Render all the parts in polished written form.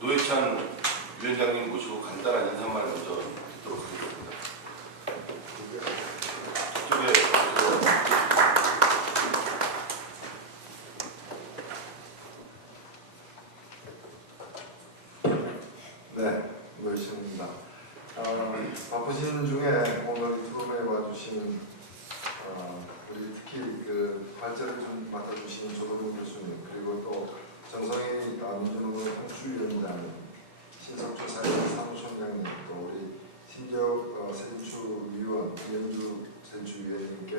노회찬 위원장님 모시고 간단한 인사말 먼저 듣도록 하겠습니다. 네, 노회찬입니다. 바쁘신 중에 오늘 토론에 와주신 우리 특히 그 발제를 좀 맡아주신 조동훈 교수님, 그리고 또 정성희 민주노동 형주위원장, 신석주 사무총장님, 또 우리 신지혁 세준추위원, 이현주 세준추위원님께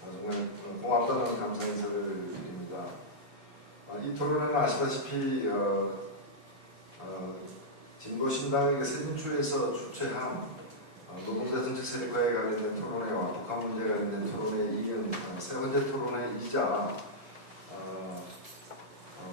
정말 고맙다는 감사 인사를 드립니다. 이 토론은 아시다시피 진보신당의 세준추에서 주최한 노동자 정책 세력화에 관련된 토론회와 북한 문제에 관련된 토론회에 이은 세 번째 토론회이자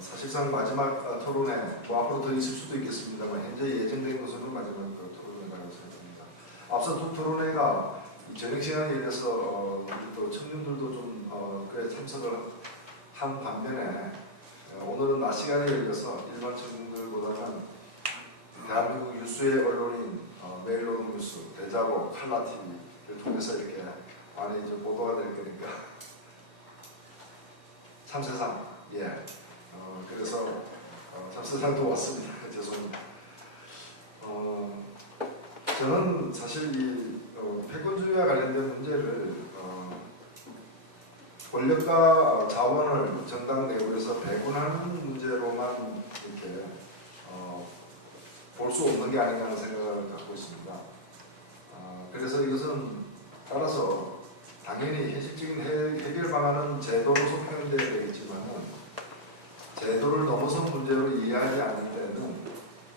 사실상 마지막 토론회, 앞으로 더 있을 수도 있겠습니다만 현재 예정된 것으로는 마지막 토론회라고 생각합니다. 앞서 두 토론회가 저녁 시간에 이래서 또 청년들도 좀 그에 참석을 한 반면에 오늘은 낮 시간에 열려서 일반 청년들보다는 대한민국 유수의 언론인 매일노동뉴스, 대자보, 칼라TV를 통해서 이렇게 많이 이제 보도가 될 거니까 참세상, 예. 그래서 참세상도 왔습니다. 죄송합니다. 저는 사실 이 패권주의와 관련된 문제를 권력과 자원을 정당 내부에서 배분하는 문제로만 이렇게 볼 수 없는 게 아닌가 하는 생각을 갖고 있습니다. 그래서 이것은 따라서 당연히 현실적인 해결 방안은 제도로서 표현되어야 되겠지만 제도를 넘어선 문제로 이해하지 않을 때는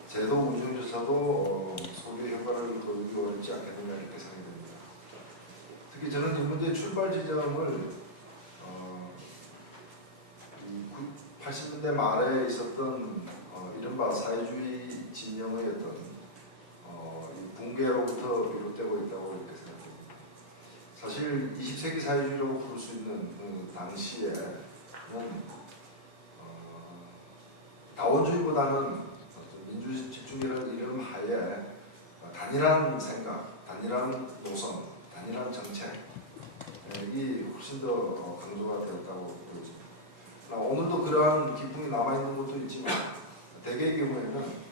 제도 운영조차도 소규 효과를 거두기 어렵지 않겠느냐 이렇게 생각이 됩니다. 특히 저는 이 문제의 출발 지점을 80년대 말에 있었던 이른바 사회주의 진영의 어떤 붕괴로부터 비롯되고 있다고 이렇게 생각합니다. 사실 20세기 사회주의라고 부를 수 있는 당시에는 다원주의보다는 민주주의 집중이라는 이름 하에 단일한 생각, 단일한 노선, 단일한 정책이 훨씬 더 강조가 되었다고 보여집니다. 오늘도 그러한 기풍이 남아있는 것도 있지만 대개의 경우에는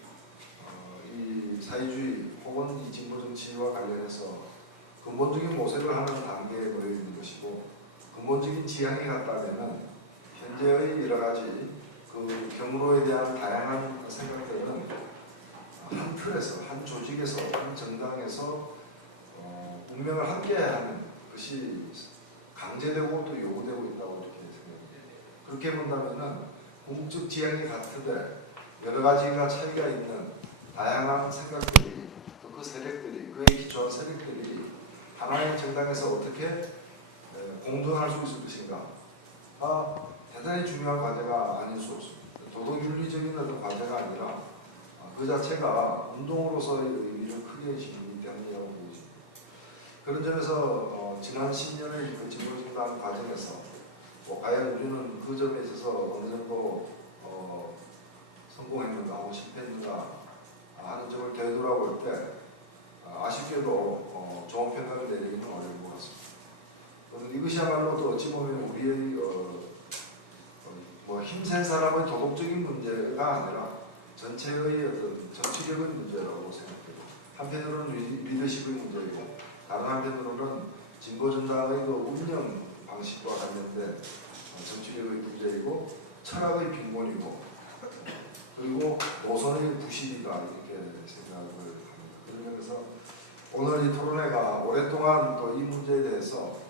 이 사회주의 혹은 이 진보정치와 관련해서 근본적인 모색을 하는 단계에 놓여 있는 것이고 근본적인 지향이 같다면 현재의 여러 가지 그 경로에 대한 다양한 생각들은 한 틀에서, 한 조직에서, 한 정당에서 운명을 함께하는 것이 강제되고 또 요구되고 있다고 이렇게 생각합니다. 그렇게 본다면은 궁극적 지향이 같으되 여러 가지가 차이가 있는 다양한 생각들이 또 그 세력들이 그에 기초한 세력들이 하나의 정당에서 어떻게 공존할 수 있을 것인가 대단히 중요한 과제가 아닐 수 없습니다. 도덕윤리적인 어떤 과제가 아니라 그 자체가 운동으로서의 의미를 크게 지니기 때문이라고 보입니다. 그런 점에서 지난 10년의 그 진보정당 과정에서 과연 우리는 그 점에 있어서 어느 정도 성공했는가 혹은 실패했는가 하는 점을 되돌아볼 때 아쉽게도 좋은 평가를 내리기는 어려운 것 같습니다. 이것이야말로 또 어찌 보면 우리의 힘센 사람의 도덕적인 문제가 아니라 전체의 어떤 정치적인 문제라고 생각해요. 한편으로는 리더십의 문제이고 다른 한편으로는 진보정당의 그 운영 방식과 관련된 정치적인 문제이고 철학의 빈곤이고 그리고 노선의 부실이다 이렇게 생각을 합니다. 그런 면에서 오늘 이 토론회가 오랫동안 또 이 문제에 대해서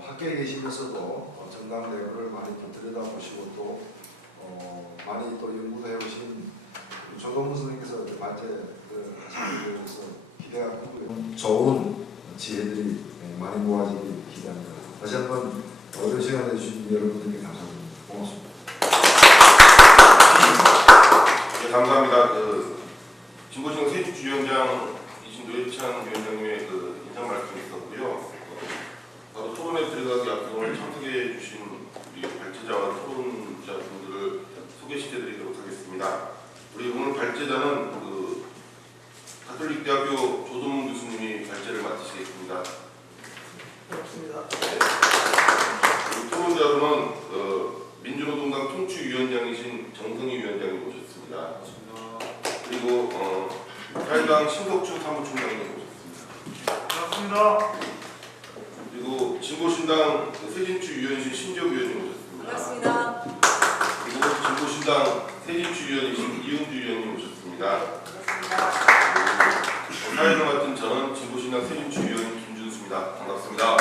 학계에 계시면서도 정당 내부를 많이 들여다보시고 또 많이 또 연구도 해오신 조동훈 선생님께서 발제를 하시는 데서 기대가 크고요. 좋은 지혜들이 많이 모아지길 기대합니다. 다시 한번 어려운 시간 내주신 여러분들께 감사합니다. 고맙습니다. 네, 감사합니다. 진보신당 세준추위원장이신 노회찬 위원장님의 인사 말씀이 있었고요. 바로 토론에 들어가기 앞서 오늘 참석해 주신 우리 발제자와 토론자분들을 소개시켜드리도록 하겠습니다. 우리 오늘 발제자는 가톨릭대학교 조동문 교수님이 발제를 맡으시겠습니다. 고맙습니다. 그리고 토론자로는 민주노동당 통추위원장이신 정성희 위원장님 모셨습니다. 그리고 사회당 신덕주 사무총장님 모셨습니다. 반갑습니다. 그리고 진보신당 세진추 위원이신 신지혁 위원님 모셨습니다. 반갑습니다. 그리고 진보신당 세진추 위원이신 이은주 위원님 모셨습니다. 반갑습니다. 사회를 맡은 저는 진보신당 세진추 위원 김준수입니다. 반갑습니다.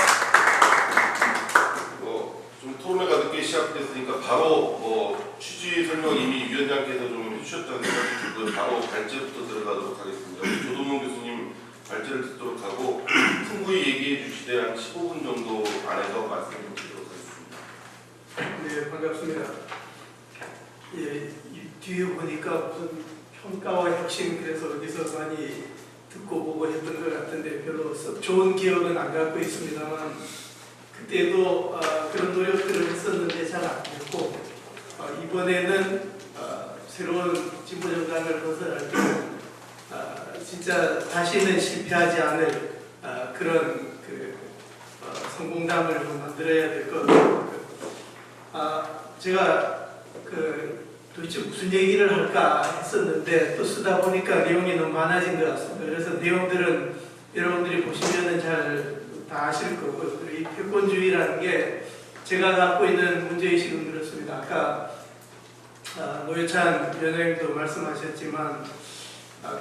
좀 토론회가 늦게 시작됐으니까 바로 취지 설명 이미 위원장께서 좀 해주셨다는 생각이 들고요. 바로 발제부터 들어가도록 하겠습니다. 조동문 교수님 발제를 듣도록 하고 풍부히 얘기해 주시되 한 15분 정도 안에서 말씀을 드리도록 하겠습니다. 네, 반갑습니다. 예, 이 뒤에 보니까 무슨 평가와 혁신 그래서 어디서 많이 듣고 보고 했던 것 같은데 별로 썩 좋은 기억은 안 갖고 있습니다만 그때도 그런 노력들을 했었는데 잘 안 됐고 이번에는 새로운 진보정당을 건설할 때 진짜 다시는 실패하지 않을 그런 성공담을 좀 만들어야 될 것 같아요. 제가 도대체 무슨 얘기를 할까 했었는데 또 쓰다 보니까 내용이 너무 많아진 것 같습니다. 그래서 내용들은 여러분들이 보시면은 잘 다 아실 거고 이 패권주의라는 게 제가 갖고 있는 문제의식은 그렇습니다. 아까 노회찬 위원장님도 말씀하셨지만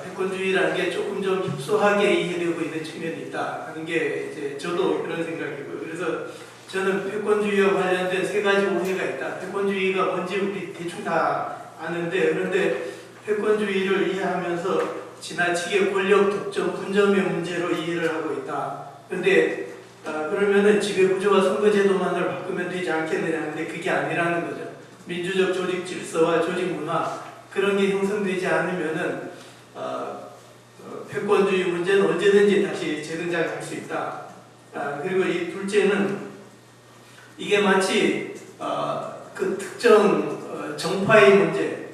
패권주의라는 게 조금 좀 협소하게 이해되고 있는 측면이 있다 하는 게 이제 저도 그런 생각이고요. 그래서 저는 패권주의와 관련된 세 가지 오해가 있다. 패권주의가 뭔지 우리 대충 다 아는데 그런데 패권주의를 이해하면서 지나치게 권력 독점 분점의 문제로 이해를 하고 있다. 그런데 그러면은 지배구조와 선거제도만을 바꾸면 되지 않겠느냐 하는데 그게 아니라는 거죠. 민주적 조직 질서와 조직 문화 그런 게 형성되지 않으면은 패권주의 문제는 언제든지 다시 재등장할 수 있다. 그리고 이 둘째는 이게 마치 그 특정 정파의 문제,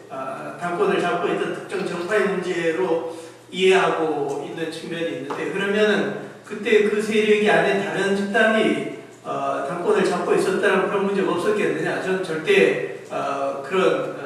당권을 잡고 있던 특정 정파의 문제로 이해하고 있는 측면이 있는데 그러면은 그때 그 세력이 안에 다른 집단이 당권을 잡고 있었다는 그런 문제가 없었겠느냐? 저는 절대 그런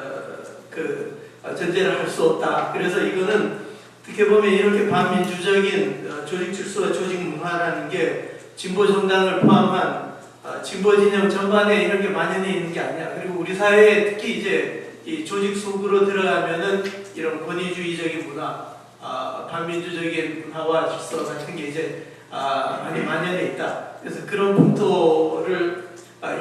전제를 할 수 없다. 그래서 이거는 어떻게 보면 이렇게 반민주적인 조직 질서와 조직 문화라는 게 진보 정당을 포함한 진보 진영 전반에 이렇게 만연해 있는 게 아니야. 그리고 우리 사회에 특히 이제 이 조직 속으로 들어가면은 이런 권위주의적인 문화, 반민주적인 문화와 질서 같은 게 이제 많이 만연해 있다. 그래서 그런 풍토를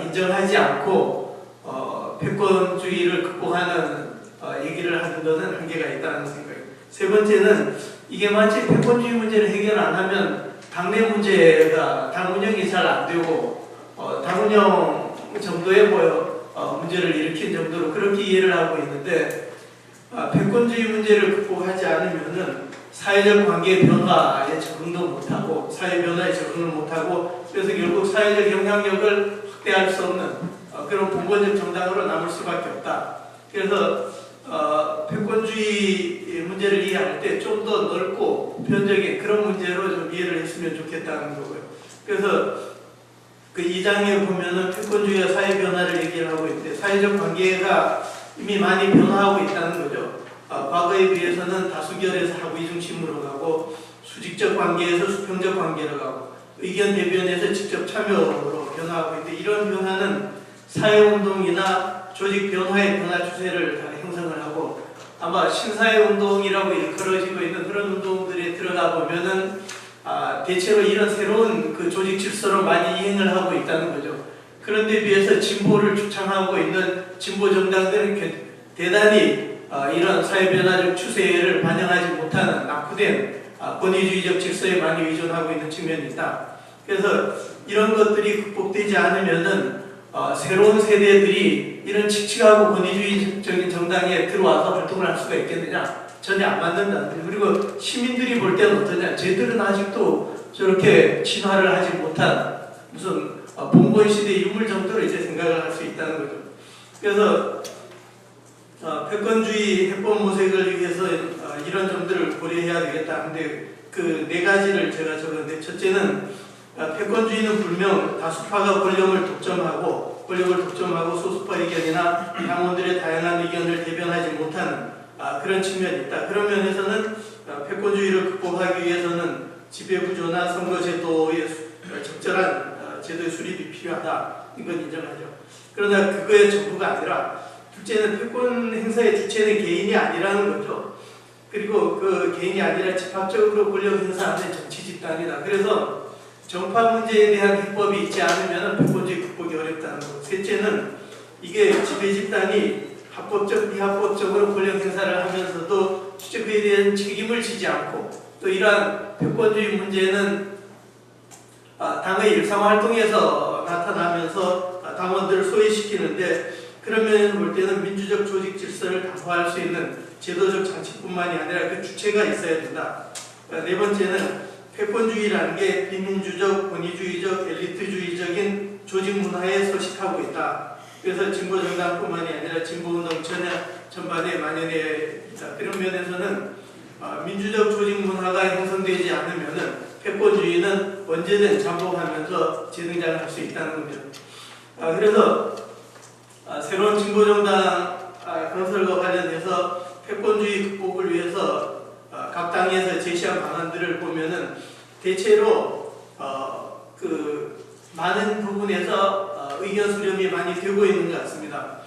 인정하지 않고 패권주의를 극복하는 얘기를 하는 것은 한계가 있다는 생각입니다. 세 번째는 이게 마치 패권주의 문제를 해결 안 하면 당내 문제가 당 운영이 잘 안 되고 당 운영 정도의 문제를 일으킨 정도로 그렇게 이해를 하고 있는데 패권주의 문제를 극복하지 않으면은 사회적 관계 변화에 적응도 못하고 사회 변화에 적응을 못하고 그래서 결국 사회적 영향력을 확대할 수 없는 그런 봉건적 정당으로 남을 수밖에 없다. 그래서 패권주의 문제를 이해할 때 좀 더 넓고 보편적인 그런 문제로 좀 이해를 했으면 좋겠다는 거고요. 그래서 그 2장에 보면은 패권주의와 사회 변화를 얘기를 하고 있는데 사회적 관계가 이미 많이 변화하고 있다는 거죠. 과거에 비해서는 다수결에서 하위 중심으로 가고 수직적 관계에서 수평적 관계로 가고 의견 대변에서 직접 참여로 변화하고 있는데 이런 변화는 사회운동이나 조직 변화의 변화 추세를 다 형성을 하고 아마 신사회운동이라고 일컬어지고 있는 그런 운동들에 들어가 보면은 대체로 이런 새로운 그 조직 질서로 많이 이행을 하고 있다는 거죠. 그런데 비해서 진보를 주창하고 있는 진보 정당들은 대단히 이런 사회 변화적 추세를 반영하지 못하는 낙후된 권위주의적 질서에 많이 의존하고 있는 측면이 있다. 그래서 이런 것들이 극복되지 않으면은 새로운 세대들이 이런 칙칙하고 권위주의적인 정당에 들어와서 활동을 할 수가 있겠느냐? 전혀 안 맞는다. 그리고 시민들이 볼 때는 어떠냐? 쟤들은 아직도 저렇게 진화를 하지 못한 무슨 봉건 시대 유물 정도로 이제 생각을 할 수 있다는 거죠. 그래서 패권주의 해법 모색을 위해서 이런 점들을 고려해야 되겠다. 근데 그 네 가지를 제가 적었는데, 첫째는 패권주의는 분명 다수파가 권력을 독점하고 소수파 의견이나 당원들의 다양한 의견을 대변하지 못하는 그런 측면이 있다. 그런 면에서는 패권주의를 극복하기 위해서는 지배구조나 선거제도의 적절한 제도의 수립이 필요하다. 이건 인정하죠. 그러나 그거의 전부가 아니라, 둘째는 패권 행사의 주체는 개인이 아니라는 거죠. 그리고 그 개인이 아니라 집합적으로 권력 행사하는 정치 집단이다. 그래서 정파 문제에 대한 해법이 있지 않으면 패권주의 극복이 어렵다는 것. 셋째는 이게 지배 집단이 합법적, 비합법적으로 권력 행사를 하면서도 그에 대한 책임을 지지 않고, 또 이러한 패권주의 문제는 당의 일상활동에서 나타나면서 당원들을 소외시키는데, 그런 면에서 볼 때는 민주적 조직 질서를 담보할 수 있는 제도적 장치뿐만이 아니라 그 주체가 있어야 된다. 네 번째는 패권주의라는 게 비민주적, 권위주의적, 엘리트주의적인 조직 문화에 서식하고 있다. 그래서 진보정당뿐만이 아니라 진보운동 전반에 만연해 있다. 그런 면에서는 민주적 조직 문화가 형성되지 않으면 패권주의는 언제든 잠복하면서 재등장을 할 수 있다는 겁니다. 그래서 새로운 진보정당 건설과 관련해서 패권주의 극복을 위해서 각 당에서 제시한 방안들을 보면은 대체로 그 많은 부분에서 의견 수렴이 많이 되고 있는 것 같습니다.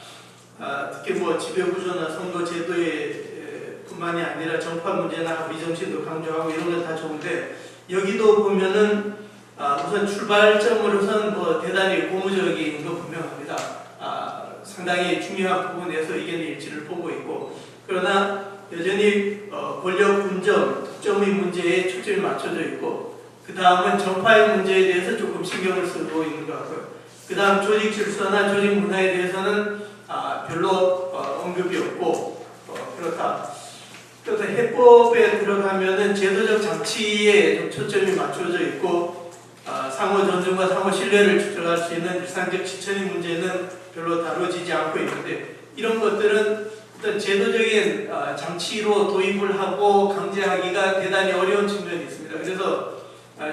특히 뭐 지배구조나 선거제도에 뿐만이 아니라 정파 문제나 합의정신도 강조하고 이런 건 다 좋은데, 여기도 보면은 우선 출발점으로선 뭐 대단히 고무적인 거 분명합니다. 상당히 중요한 부분에서 의견의 일치를 보고 있고, 그러나 여전히 권력 분점, 득점의 문제에 초점이 맞춰져 있고, 그 다음은 정파의 문제에 대해서 조금 신경을 쓰고 있는 것 같고요. 그 다음 조직 질서나 조직 문화에 대해서는 별로 언급이 없고 그렇다. 그래서 해법에 들어가면은 제도적 장치에 좀 초점이 맞춰져 있고, 상호 존중과 상호 신뢰를 추적할 수 있는 일상적 실천의 문제는 별로 다뤄지지 않고 있는데, 이런 것들은 어떤 제도적인 장치로 도입을 하고 강제하기가 대단히 어려운 측면이 있습니다. 그래서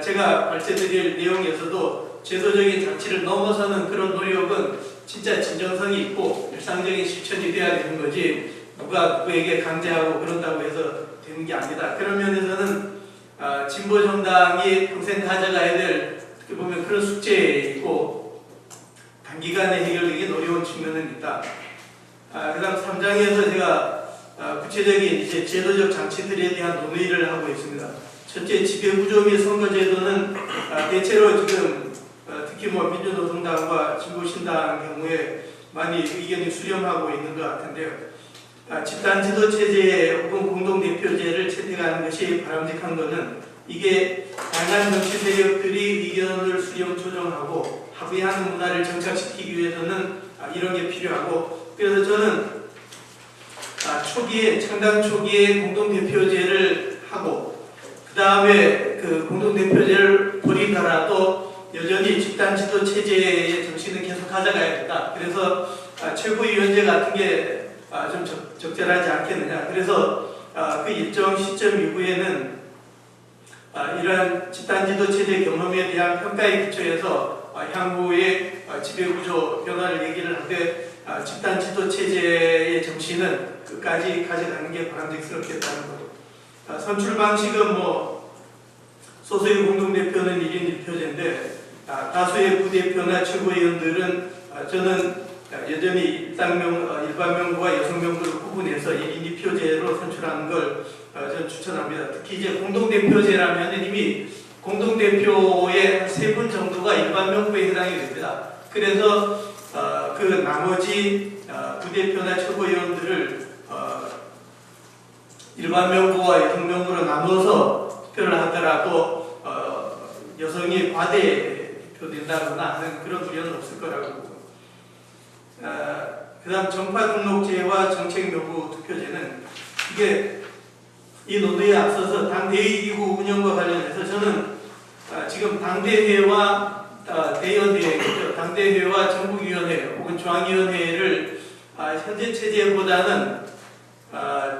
제가 발제드릴 내용에서도 제도적인 장치를 넘어서는 그런 노력은 진짜 진정성이 있고 일상적인 실천이 돼야 되는 거지, 누가 누구에게 강제하고 그런다고 해서 되는 게 아니다. 그런 면에서는 진보정당이 평생 가져가야 될, 어떻게 보면 그런 숙제이고 단기간에 해결되기 어려운 측면은 있다. 그 다음 3장에서 제가 구체적인 이제 제도적 장치들에 대한 논의를 하고 있습니다. 첫째, 지배구조 및 선거제도는 대체로 지금 특히 뭐 민주노동당과 진보신당 경우에 많이 의견이 수렴하고 있는 것 같은데요. 집단지도체제 혹은 공동대표제를 채택하는 것이 바람직한 것은, 이게 다양한 정치 세력들이 의견을 수렴 조정하고 합의하는 문화를 정착시키기 위해서는 이런 게 필요하고, 그래서 저는 창당 초기에 공동대표제를 하고, 그 다음에 그 공동대표제를 버리더라도 여전히 집단지도 체제의 정신을 계속 가져가야 된다. 그래서 최고위원제 같은 게 좀 적절하지 않겠느냐. 그래서 그 일정 시점 이후에는 이러한 집단지도 체제 경험에 대한 평가에 기초해서 향후의 지배구조 변화를 얘기를 하되, 집단지도 체제의 정신은 끝까지 가져가는 게 바람직스럽겠다는 거죠. 선출 방식은 뭐 소수의 공동대표는 1인 1표제인데 다수의 부대표나 최고위원들은 저는 여전히 일반 명부와 여성 명부를 구분해서 1인 2표제로 선출하는 걸 저는 추천합니다. 특히 이제 공동대표제라면 이미 공동대표의 3분 정도가 일반 명부에 해당이 됩니다. 그래서 그 나머지 부대표나 최고위원들을 일반 명부와 여성 명부로 나눠서 투표를 하더라도 여성이 과대표된다거나 하는 그런 우려는 없을 거라고 보고, 그 다음 정파 등록제와 정책 명부 투표제는, 이게 이 논의에 앞서서 당대의기구 운영과 관련해서 저는 지금 당대회와 대의원대회, 당대회와 전국위원회 혹은 중앙위원회를 현재 체제보다는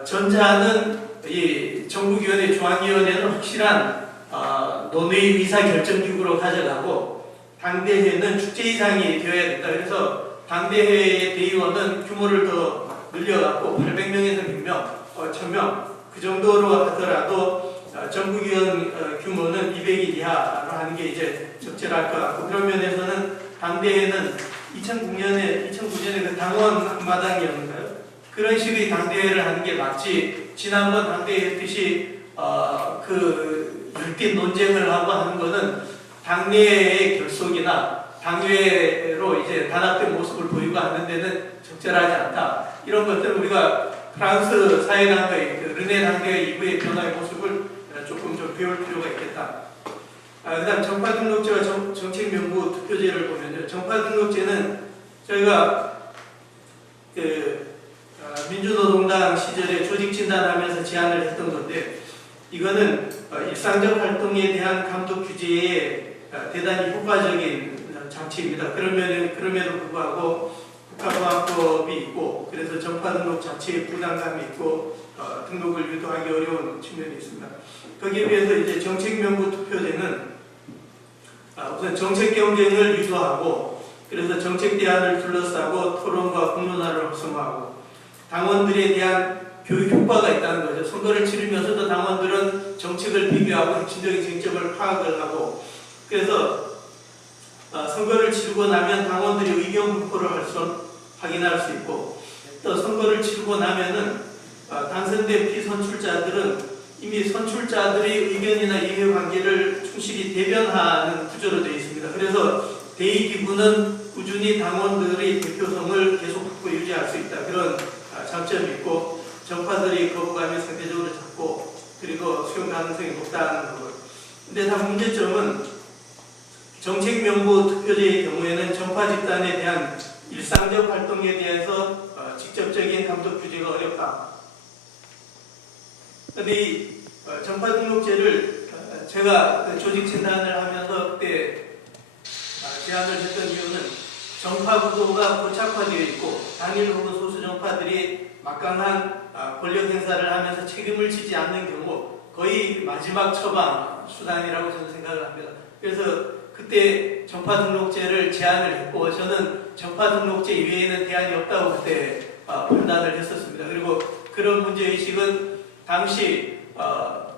전자는 이 정부위원회 중앙위원회는 확실한 논의 의사결정기구로 가져가고 당대회는 축제 이상이 되어야 된다. 그래서 당대회의 대의원은 규모를 더 늘려갖고 800명에서 1,000명, 1,000명 그 정도로 하더라도 정부위원 규모는 200인 이하로 하는 게 이제 적절할 것 같고, 그런 면에서는 당대회는 2009년에 그 당원 한마당이었는가요? 그런 식의 당대회를 하는 게 맞지, 지난번 당대회 했듯이 그 엷빛 논쟁을 하고 하는 거는 당내의 결속이나 당외로 이제 단합된 모습을 보이고 하는 데는 적절하지 않다. 이런 것들은 우리가 프랑스 사회당의 그 르네 당대회 이후의 변화의 모습을 조금 좀 배울 필요가 있겠다. 그다음 정파등록제와 정책명부 투표제를 보면요, 정파등록제는 저희가 민주노동당 시절에 조직진단하면서 제안을 했던 건데, 이거는 일상적 활동에 대한 감독 규제에 대단히 효과적인 장치입니다. 그럼에도 불구하고 국가보안법이 있고, 그래서 정파등록 자체에 부담감이 있고 등록을 유도하기 어려운 측면이 있습니다. 거기에 비해서 이제 정책명부 투표제는 우선 정책 경쟁을 유도하고, 그래서 정책 대안을 둘러싸고 토론과 공론화를 활성화하고, 당원들에 대한 교육 효과가 있다는 거죠. 선거를 치르면서도 당원들은 정책을 비교하고 핵심적인 쟁점을 파악을 하고, 그래서 선거를 치르고 나면 당원들이 의견 분포를 확인할 수 있고, 또 선거를 치르고 나면은 당선된 피선출자들은 이미 선출자들의 의견이나 이해관계를 충실히 대변하는 구조로 되어 있습니다. 그래서 대의기구는 꾸준히 당원들의 대표성을 계속 확보 유지할 수 있다. 그런 장점이 있고, 정파들이 거부감이 상대적으로 작고, 그리고 수용 가능성이 높다는 것. 근데 다음 문제점은 정책명부 투표제의 경우에는 정파 집단에 대한 일상적 활동에 대해서 직접적인 감독 규제가 어렵다. 그런데 이 정파등록제를 제가 조직 진단을 하면서 그때 제안을 했던 이유는 정파구도가 고착화되어 있고 단일 혹은 소수 정파들이 막강한 권력 행사를 하면서 책임을 지지 않는 경우 거의 마지막 처방 수단이라고 저는 생각을 합니다. 그래서 그때 정파등록제를 제안을 했고, 저는 정파등록제 이외에는 대안이 없다고 그때 판단을 했었습니다. 그리고 그런 문제의식은 당시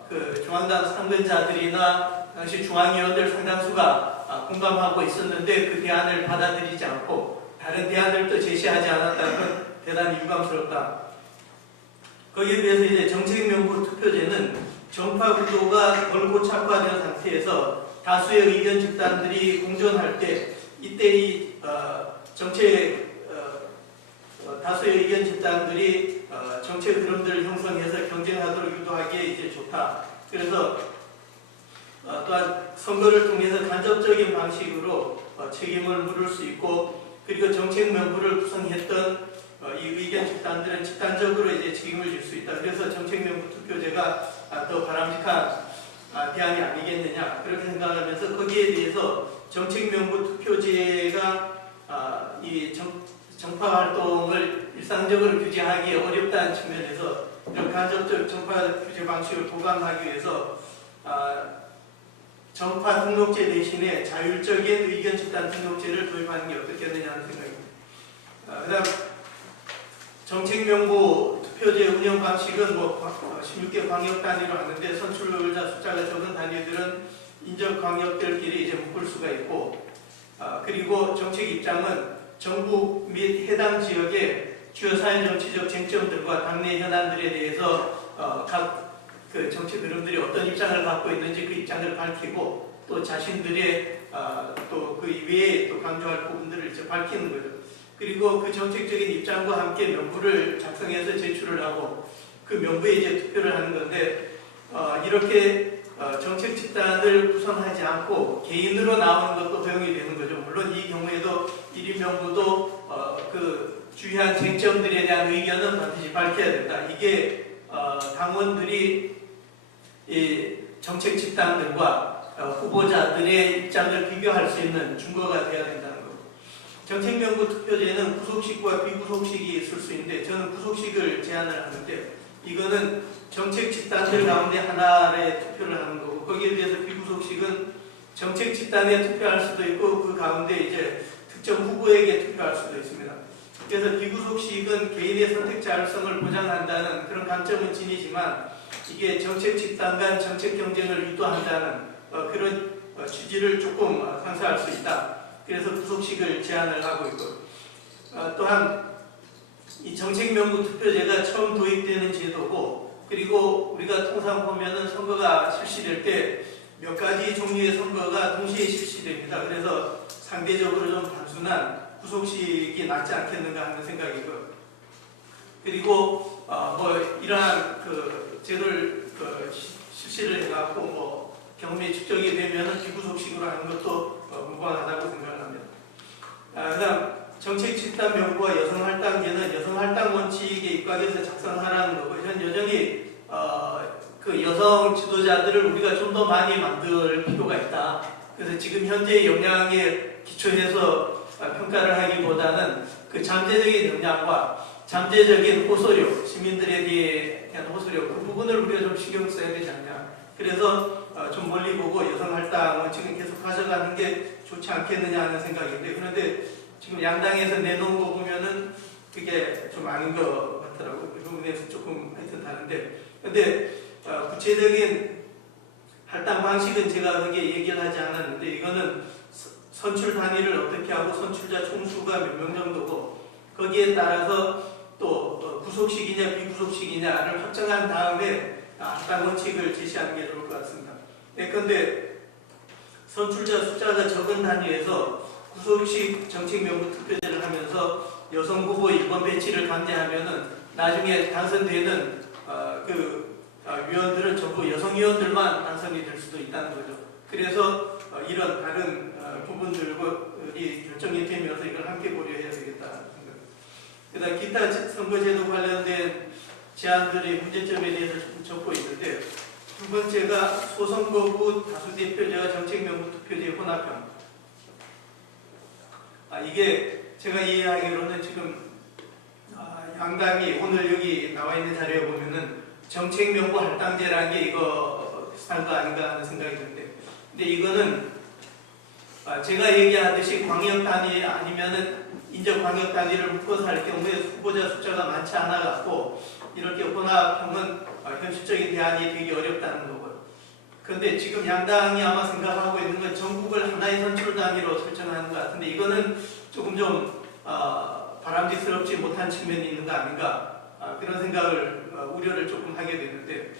그 중앙당 상근자들이나 당시 중앙위원들 상당수가 공감하고 있었는데 그 대안을 받아들이지 않고 다른 대안을 또 제시하지 않았다는 건 대단히 유감스럽다. 거기에 비해서 이제 정책명부 투표제는 정파 구도가 덜 고착화된 상태에서 다수의 의견 집단들이 공존할 때 이때 이 다수의 의견 집단들이 정책 흐름들을 형성해서 경쟁하도록 유도하기에 이제 좋다. 그래서 또한 선거를 통해서 간접적인 방식으로 책임을 물을 수 있고, 그리고 정책 명부를 구성했던 이 의견 집단들은 집단적으로 이제 책임을 질 수 있다. 그래서 정책 명부 투표제가 더 바람직한 대안이 아니겠느냐, 그렇게 생각하면서 거기에 대해서 정책 명부 투표제가 이 정파 활동을 일상적으로 규제하기 어렵다는 측면에서 이런 간접적 정파 규제 방식을 도감하기 위해서 정파 등록제 대신에 자율적인 의견 집단 등록제를 도입하는 게 어떻겠느냐는 생각입니다. 그다음 정책명부 투표제 운영 방식은 16개 광역 단위로 하는데 선출자 숫자가 적은 단위들은 인접 광역들끼리 이제 묶을 수가 있고, 그리고 정책 입장은 정부 및 해당 지역의 주요 사회정치적 쟁점들과 당내 현안들에 대해서 각 그 정치 그룹들이 어떤 입장을 갖고 있는지 그 입장을 밝히고, 또 자신들의 또 그 이외에 또 강조할 부분들을 이제 밝히는 거죠. 그리고 그 정책적인 입장과 함께 명부를 작성해서 제출을 하고 그 명부에 이제 투표를 하는 건데, 이렇게 정책 집단을 구성하지 않고 개인으로 나오는 것도 허용이 되는 거죠. 물론 이 경우에도 1인 명부도 그 주요한 쟁점들에 대한 의견은 반드시 밝혀야 된다. 이게 당원들이 이 정책 집단들과 후보자들의 입장을 비교할 수 있는 증거가 되어야 된다는 거고, 정책명부 투표제는 구속식과 비구속식이 있을 수 있는데 저는 구속식을 제안을 하는데 이거는 정책 집단들 가운데 하나에 투표를 하는 거고 거기에 비해서 비구속식은 정책 집단에 투표할 수도 있고 그 가운데 이제 특정 후보에게 투표할 수도 있습니다. 그래서 비구속식은 개인의 선택 자율성을 보장한다는 그런 관점은 지니지만 이게 정책 집단 간 정책 경쟁을 유도한다는 그런 취지를 조금 상쇄할 수 있다. 그래서 구속식을 제안을 하고 있고 또한 이 정책명부 투표제가 처음 도입되는 제도고 그리고 우리가 통상 보면은 선거가 실시될 때 몇 가지 종류의 선거가 동시에 실시됩니다. 그래서 상대적으로 좀 단순한 구속식이 낫지 않겠는가 하는 생각이고 그리고 뭐 이러한 그 제도를 실시를 해갖고 뭐 경험이 축적이 되면은 비구속식으로 하는 것도 무방하다고 생각을 합니다. 그다음 정책 집단 명부와 여성 할당제는 여성 할당 원칙에 입각해서 작성하라는 거고 현 여전히 그 여성 지도자들을 우리가 좀 더 많이 만들 필요가 있다. 그래서 지금 현재 역량에 기초해서 평가를 하기보다는 그 잠재적인 역량과 잠재적인 호소력, 시민들에 대한 호소력 그 부분을 우리가 좀 신경 써야 되지 않냐. 그래서 좀 멀리 보고 여성 할당은 지금 계속 가져가는 게 좋지 않겠느냐 하는 생각인데 그런데 지금 양당에서 내놓은 거 보면은 그게 좀 아닌 것 같더라고요. 그 부분에서 조금 하여튼 다른데 근데 구체적인 할당 방식은 제가 그게 얘기를 하지 않았는데 이거는 선출 단위를 어떻게 하고 선출자 총수가 몇 명 정도고 거기에 따라서 또 구속식이냐 비구속식이냐를 확정한 다음에 할당 원칙을 제시하는 게 좋을 것 같습니다. 그런데 선출자 숫자가 적은 단위에서 구속식 정책명부 투표제를 하면서 여성 후보 1번 배치를 감내하면은 나중에 당선되는 위원들은 전부 여성 위원들만 당선이 될 수도 있다는 거죠. 그래서 이런 다른 부분들이 결정이 되면서 이걸 함께 고려해야 되겠다. 그다음 기타 선거제도 관련된 제안들의 문제점에 대해서 조금 적고 있는데 두 번째가 소선거구 다수대표제와 정책명부 투표제 혼합형. 이게 제가 이해하기로는 지금 양당이 오늘 여기 나와 있는 자료에 보면은 정책명부 할당제라는 게 이거 비슷한 거 아닌가 하는 생각이 드는데 근데 이거는 제가 얘기하듯이 광역 단위 아니면은 인접 광역 단위를 묶어서 할 경우에 후보자 숫자가 많지 않아 갖고 이렇게 혼합형은 현실적인 대안이 되기 어렵다는 거고요. 그런데 지금 양당이 아마 생각하고 있는 건 전국을 하나의 선출 단위로 설정하는 것 같은데 이거는 조금 좀 바람직스럽지 못한 측면이 있는 거 아닌가 그런 생각을 우려를 조금 하게 되는데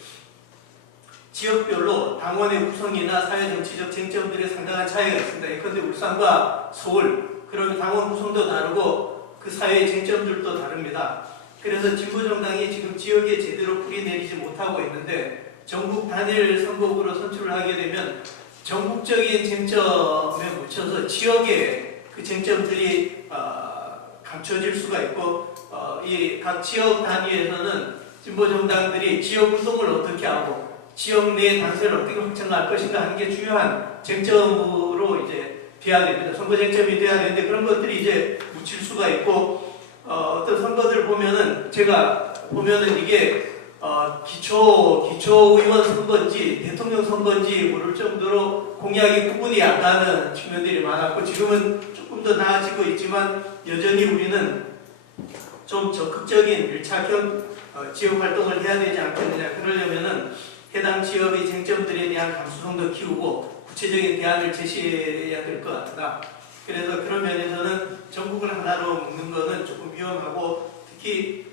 지역별로 당원의 구성이나 사회정치적 쟁점들의 상당한 차이가 있습니다. 예컨대 울산과 서울 그러면 당원 구성도 다르고 그 사회의 쟁점들도 다릅니다. 그래서 진보정당이 지금 지역에 제대로 뿌리 내리지 못하고 있는데 전국 단일 선거구로 선출을 하게 되면 전국적인 쟁점에 묻혀서 지역의 그 쟁점들이 감춰질 수가 있고 이 각 지역 단위에서는 진보 정당들이 지역 구성을 어떻게 하고 지역 내 단세를 어떻게 확정할 것인가 하는 게 중요한 쟁점으로 이제 돼야 됩니다. 선거 쟁점이 돼야 되는데 그런 것들이 이제 묻힐 수가 있고 어떤 선거들 보면은 제가 보면은 이게 기초의원 선거인지 대통령 선거인지 모를 정도로 공약이 구분이 안 가는 측면들이 많았고 지금은 조금 더 나아지고 있지만 여전히 우리는 좀 적극적인 밀착형 지역 활동을 해야 되지 않겠느냐. 그러려면은 해당 지역의 쟁점들에 대한 감수성도 키우고 구체적인 대안을 제시해야 될 것 같다. 그래서 그런 면에서는 전국을 하나로 묶는 것은 조금 위험하고 특히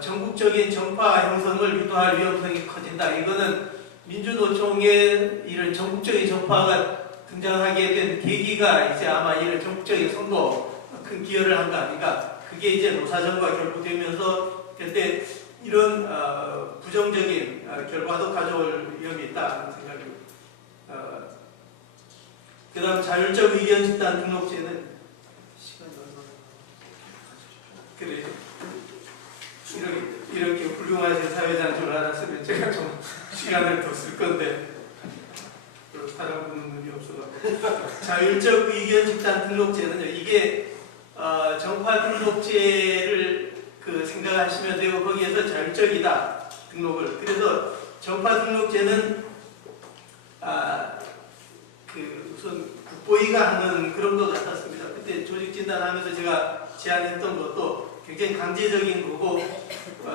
전국적인 정파 형성을 유도할 위험성이 커진다. 이거는 민주노총의 이런 전국적인 정파가 등장하게 된 계기가 이제 아마 이런 전국적인 선거 큰 기여를 한 거 아닌가. 그게 이제 노사정과 결부되면서 그때 이런 부정적인 결과도 가져올 위험이 있다는 생각입니다. 그 다음 자율적 의견 집단 등록제는 시간이 그래 이렇게 훌륭하신 사회자인 줄 알았으면 제가 좀 시간을 더 쓸 건데 사람 보는 눈이 없어서 자율적 의견 집단 등록제는요 이게 정파 등록제를 생각하시면 되고 거기에서 자율적이다 등록을. 그래서 정파 등록제는 우선 국보위가 하는 그런 것 같았습니다. 그때 조직 진단하면서 제가 제안했던 것도 굉장히 강제적인 거고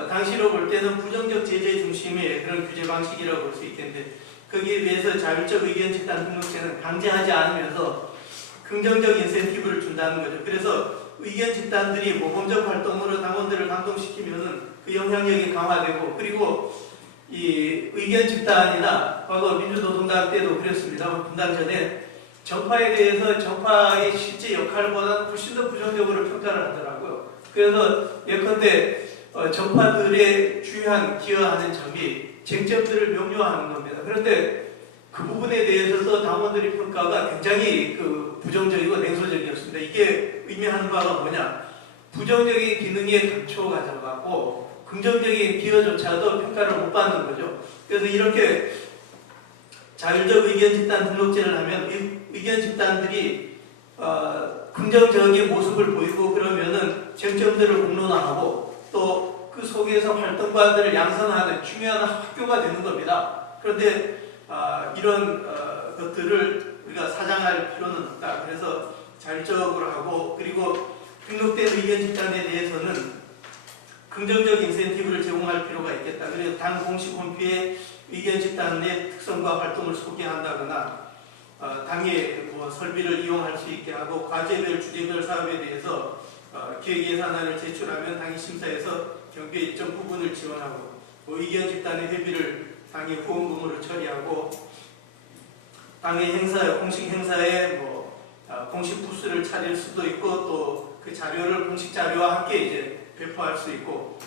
당시로 볼 때는 부정적 제재 중심의 그런 규제 방식이라고 볼 수 있겠는데 거기에 비해서 자율적 의견 집단 등록제는 강제하지 않으면서 긍정적 인센티브를 준다는 거죠. 그래서 의견 집단들이 모범적 활동으로 당원들을 감동시키면은 그 영향력이 강화되고 그리고 이 의견 집단이나 과거 민주노동당 때도 그랬습니다. 분당 전에 정파에 대해서 정파의 실제 역할보다는 훨씬 더 부정적으로 평가를 하더라고요. 그래서 예컨대 정파들의 주요한 기여하는 점이 쟁점들을 명료화하는 겁니다. 그런데 그 부분에 대해서도 당원들의 평가가 굉장히 부정적이고 냉소적이었습니다. 이게 의미하는 바가 뭐냐? 부정적인 기능의 감초가 들어가고 긍정적인 기여조차도 평가를 못 받는 거죠. 그래서 이렇게 자율적 의견 집단 등록제를 하면 의견 집단들이 긍정적인 모습을 보이고 그러면은 쟁점들을 공론화하고 또 그 속에서 활동가들을 양성하는 중요한 학교가 되는 겁니다. 그런데 이런 것들을 우리가 사장할 필요는 없다. 그래서 자율적으로 하고 그리고 등록된 의견 집단에 대해서는 긍정적 인센티브를 제공할 필요가 있겠다. 그래서 당 공식 홈페이지에 의견 집단의 특성과 활동을 소개한다거나 당의 설비를 이용할 수 있게 하고 과제별 주제별 사업에 대해서 기획 예산안을 제출하면 당이 심사해서 경비의 일정 부분을 지원하고 의견 집단의 회비를 당의 후원금으로 처리하고 당의 행사, 공식 행사에 공식 부스를 차릴 수도 있고 또 그 자료를 공식 자료와 함께 이제 배포할 수 있고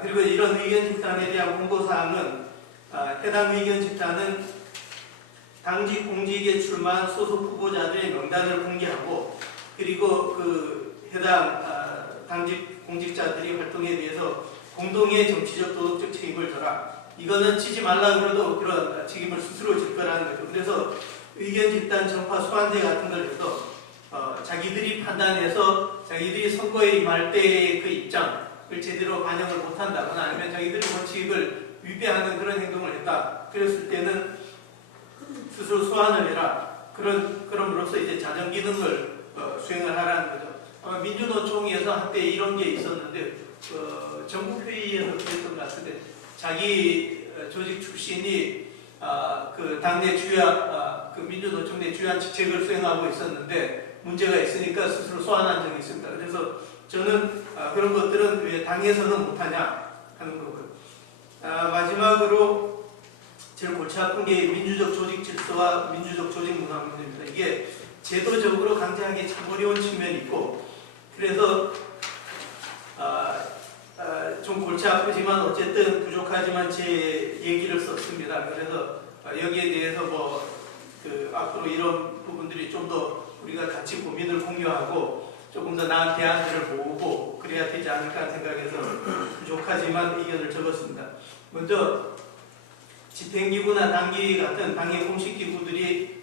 그리고 이런 의견 집단에 대한 공고 사항은 해당 의견 집단은 당직 공직에 출마한 소속 후보자들의 명단을 공개하고 그리고 해당 당직 공직자들이 활동에 대해서 공동의 정치적 도덕적 책임을 져라. 이거는 지지 말라 그래도 그런 책임을 스스로 질 거라는 거죠. 그래서 의견 집단 정파 소환제 같은 걸 해서 자기들이 판단해서 자기들이 선거에 임할 때의 그 입장을 제대로 반영을 못한다거나 아니면 자기들의 원칙을 위배하는 그런 행동을 했다. 그랬을 때는 스스로 소환을 해라. 그럼으로써 이제 자정 기능을 수행을 하라는 거죠. 민주노총에서 한때 이런 게 있었는데 전국회의에서 그랬던 것 같은데 자기 조직 출신이 그 당내 주요한 그 민주노총 내 주요한 직책을 수행하고 있었는데 문제가 있으니까 스스로 소환한 적이 있습니다. 그래서 저는 그런 것들은 왜 당에서는 못하냐 하는 거고요. 마지막으로 제일 골치 아픈 게 민주적 조직 질서와 민주적 조직 문화 문제입니다. 이게 제도적으로 강제하기 참 어려운 측면이 있고 그래서 좀 골치 아프지만 어쨌든 부족하지만 제 얘기를 썼습니다. 그래서 여기에 대해서 앞으로 이런 부분들이 좀 더 우리가 같이 고민을 공유하고 조금 더 나은 대안들을 모으고 그래야 되지 않을까 생각해서 부족하지만 의견을 적었습니다. 먼저 집행기구나 당기 같은 당의 공식기구들이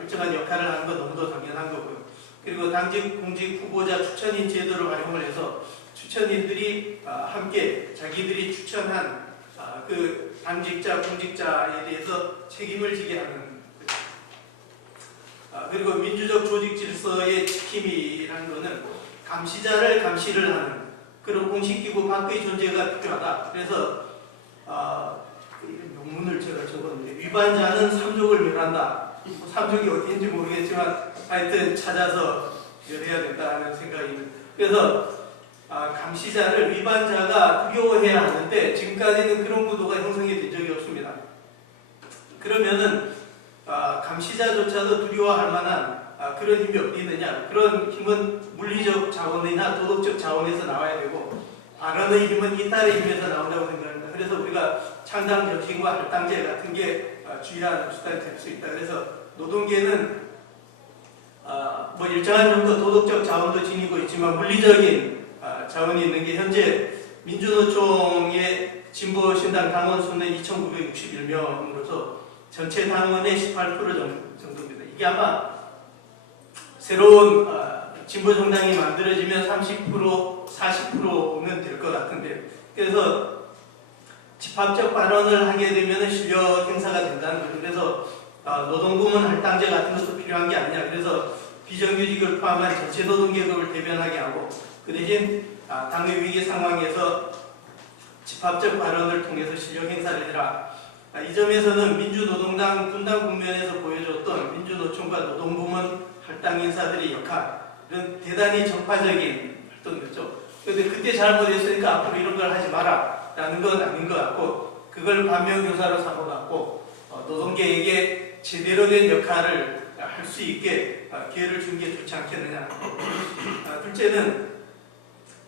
일정한 역할을 하는 건 너무도 당연한 거고요. 그리고 당직 공직 후보자 추천인 제도를 활용을 해서 추천인들이 함께 자기들이 추천한 그 당직자, 공직자에 대해서 책임을 지게 하는 거죠. 그리고 민주적 조직 질서의 지킴이라는 것은 감시자를 감시를 하는 그런 공식기구 밖의 존재가 필요하다. 그래서 논문을 제가 적었는데 위반자는 삼족을 멸한다. 삼족이 어디인지 모르겠지만 하여튼 찾아서 멸해야 된다는 생각입니다. 그래서 감시자를 위반자가 두려워해야 하는데 지금까지는 그런 구도가 형성이 된 적이 없습니다. 그러면은 감시자조차도 두려워할 만한 그런 힘이 어디 있느냐? 그런 힘은 물리적 자원이나 도덕적 자원에서 나와야 되고 발언의 힘은 이탈의 힘에서 나온다고 생각합니다. 그래서 우리가 창당 정신과 할당제 같은 게 주요한 수단이 될 수 있다. 그래서 노동계는 일정한 정도 도덕적 자원도 지니고 있지만 물리적인 자원이 있는 게 현재 민주노총의 진보신당 당원 수는 2,961명으로서 전체 당원의 18% 정도입니다. 이게 아마 새로운 진보 정당이 만들어지면 30%, 40%면 될 것 같은데, 그래서 집합적 발언을 하게 되면 실력 행사가 된다는 거죠. 그래서 노동부문 할당제 같은 것도 필요한 게 아니냐. 그래서 비정규직을 포함한 전체 노동계급을 대변하게 하고, 그 대신 당내 위기 상황에서 집합적 발언을 통해서 실력 행사를 해라. 이 점에서는 민주노동당 분당 국면에서 보여줬던 민주노총과 노동부문 할당 인사들의 역할은 대단히 정파적인 활동이었죠. 그런데 그때 잘못했으니까 앞으로 이런 걸 하지 마라 라는 건 아닌 것 같고, 그걸 반면교사로 삼아갖고 노동계에게 제대로 된 역할을 할 수 있게 기회를 준 게 좋지 않겠느냐. 둘째는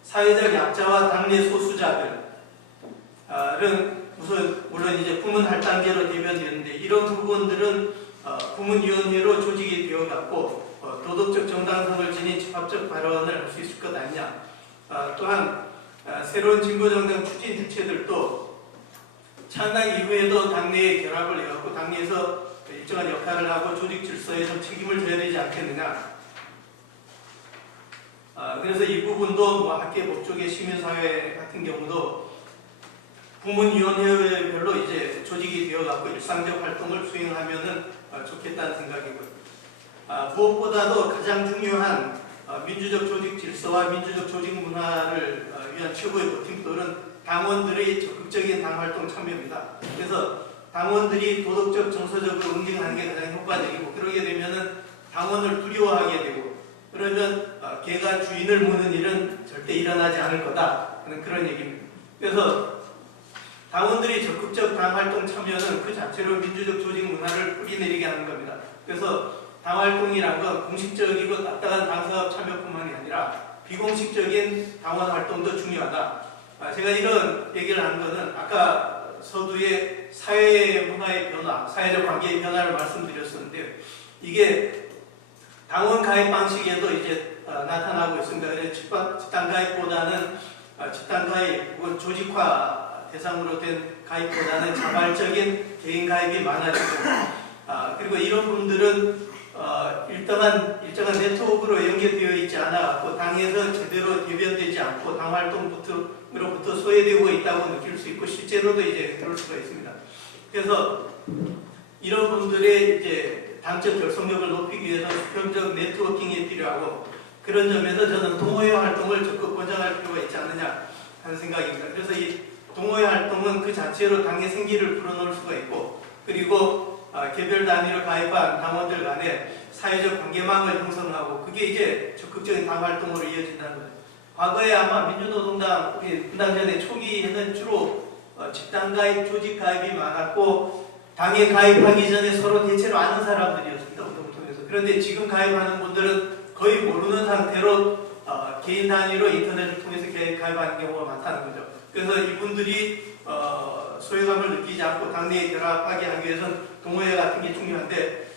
사회적 약자와 당내 소수자들은 우선 물론 이제 부문 할당제로 대변되는데, 이런 부분들은 부문위원회로 조직이 되어갖고 도덕적 정당성을 지닌 집합적 발언을 할 수 있을 것 아니냐. 또한 새로운 진보정당 추진 주체들도 창당 이후에도 당내에 결합을 해갖고 당내에서 일정한 역할을 하고 조직 질서에 좀 책임을 져야 되지 않겠느냐. 그래서 이 부분도 학계 법조계 시민사회 같은 경우도 부문위원회별로 이제 조직이 되어갖고 일상적 활동을 수행하면은 좋겠다는 생각이고요. 무엇보다도 가장 중요한 민주적 조직 질서와 민주적 조직 문화를 위한 최고의 버팀돌은 당원들의 적극적인 당활동 참여입니다. 그래서 당원들이 도덕적 정서적으로 응징하는 게 가장 효과적이고, 그러게 되면은 당원을 두려워하게 되고, 그러면 개가 주인을 무는 일은 절대 일어나지 않을 거다 하는 그런 얘기입니다. 그래서 당원들이 적극적 당활동 참여는 그 자체로 민주적 조직 문화를 뿌리내리게 하는 겁니다. 그래서 당활동이란 건 공식적이고 딱딱한 당사업 참여뿐만이 아니라 비공식적인 당원 활동도 중요하다. 제가 이런 얘기를 하는 것은 아까 서두에 사회 문화의 변화, 사회적 관계의 변화를 말씀드렸었는데, 이게 당원 가입 방식에도 이제 나타나고 있습니다. 그래서 집단 가입보다는 집단 가입 혹은 조직화 대상으로 된 가입보다는 자발적인 개인 가입이 많아지고, 그리고 이런 분들은 일정한 네트워크로 연결되어 있지 않아갖고 당에서 제대로 대변되지 않고 당 활동으로부터 소외되고 있다고 느낄 수 있고, 실제로도 이제 그럴 수가 있습니다. 그래서 이런 분들의 이제 당적 결속력을 높이기 위해서 수평적 네트워킹이 필요하고, 그런 점에서 저는 동호회 활동을 적극 권장할 필요가 있지 않느냐 하는 생각입니다. 그래서 이 동호회 활동은 그 자체로 당의 생기를 불어넣을 수가 있고, 그리고 개별 단위로 가입한 당원들 간에 사회적 관계망을 형성하고, 그게 이제 적극적인 당 활동으로 이어진다는 거죠. 과거에 아마 민주노동당 분당 전에 초기에는 주로 집단 가입, 조직 가입이 많았고, 당에 가입하기 전에 서로 대체로 아는 사람들이었습니다. 운동을 통해서. 그런데 지금 가입하는 분들은 거의 모르는 상태로 개인 단위로 인터넷을 통해서 가입하는 경우가 많다는 거죠. 그래서 이분들이 소외감을 느끼지 않고 당내에 결합하게 하기 위해서는 동호회 같은 게 중요한데,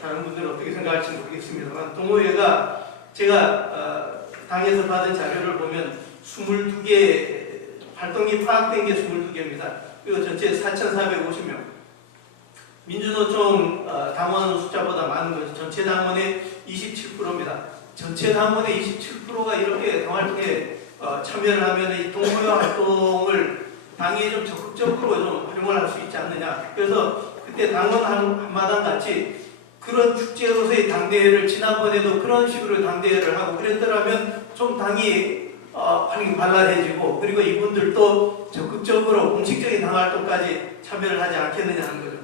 다른 분들은 어떻게 생각할지 모르겠습니다만, 동호회가 제가 당에서 받은 자료를 보면 22개, 활동이 파악된 게 22개입니다. 그리고 전체 4,450명. 민주노총 당원 숫자보다 많은 것은 전체 당원의 27%입니다. 전체 당원의 27%가 이렇게 당활동에 참여를 하면 이 동호회 활동을 당이 좀 적극적으로 좀 활용을 할 수 있지 않느냐. 그래서 그때 당원 한마당 같이 그런 축제로서의 당대회를, 지난번에도 그런 식으로 당대회를 하고 그랬더라면 좀 당이 발랄해지고, 그리고 이분들도 적극적으로 공식적인 당활동까지 참여를 하지 않겠느냐 하는 거죠.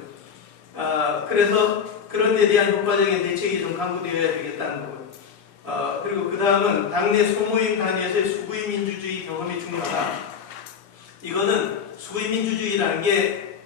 그래서 그런 데 대한 효과적인 대책이 좀 강구되어야 되겠다는 거고요. 그리고 그 다음은 당내 소모임 단위에서의 수구의 민주주의 경험이 중요하다. 이거는 수구의 민주주의라는 게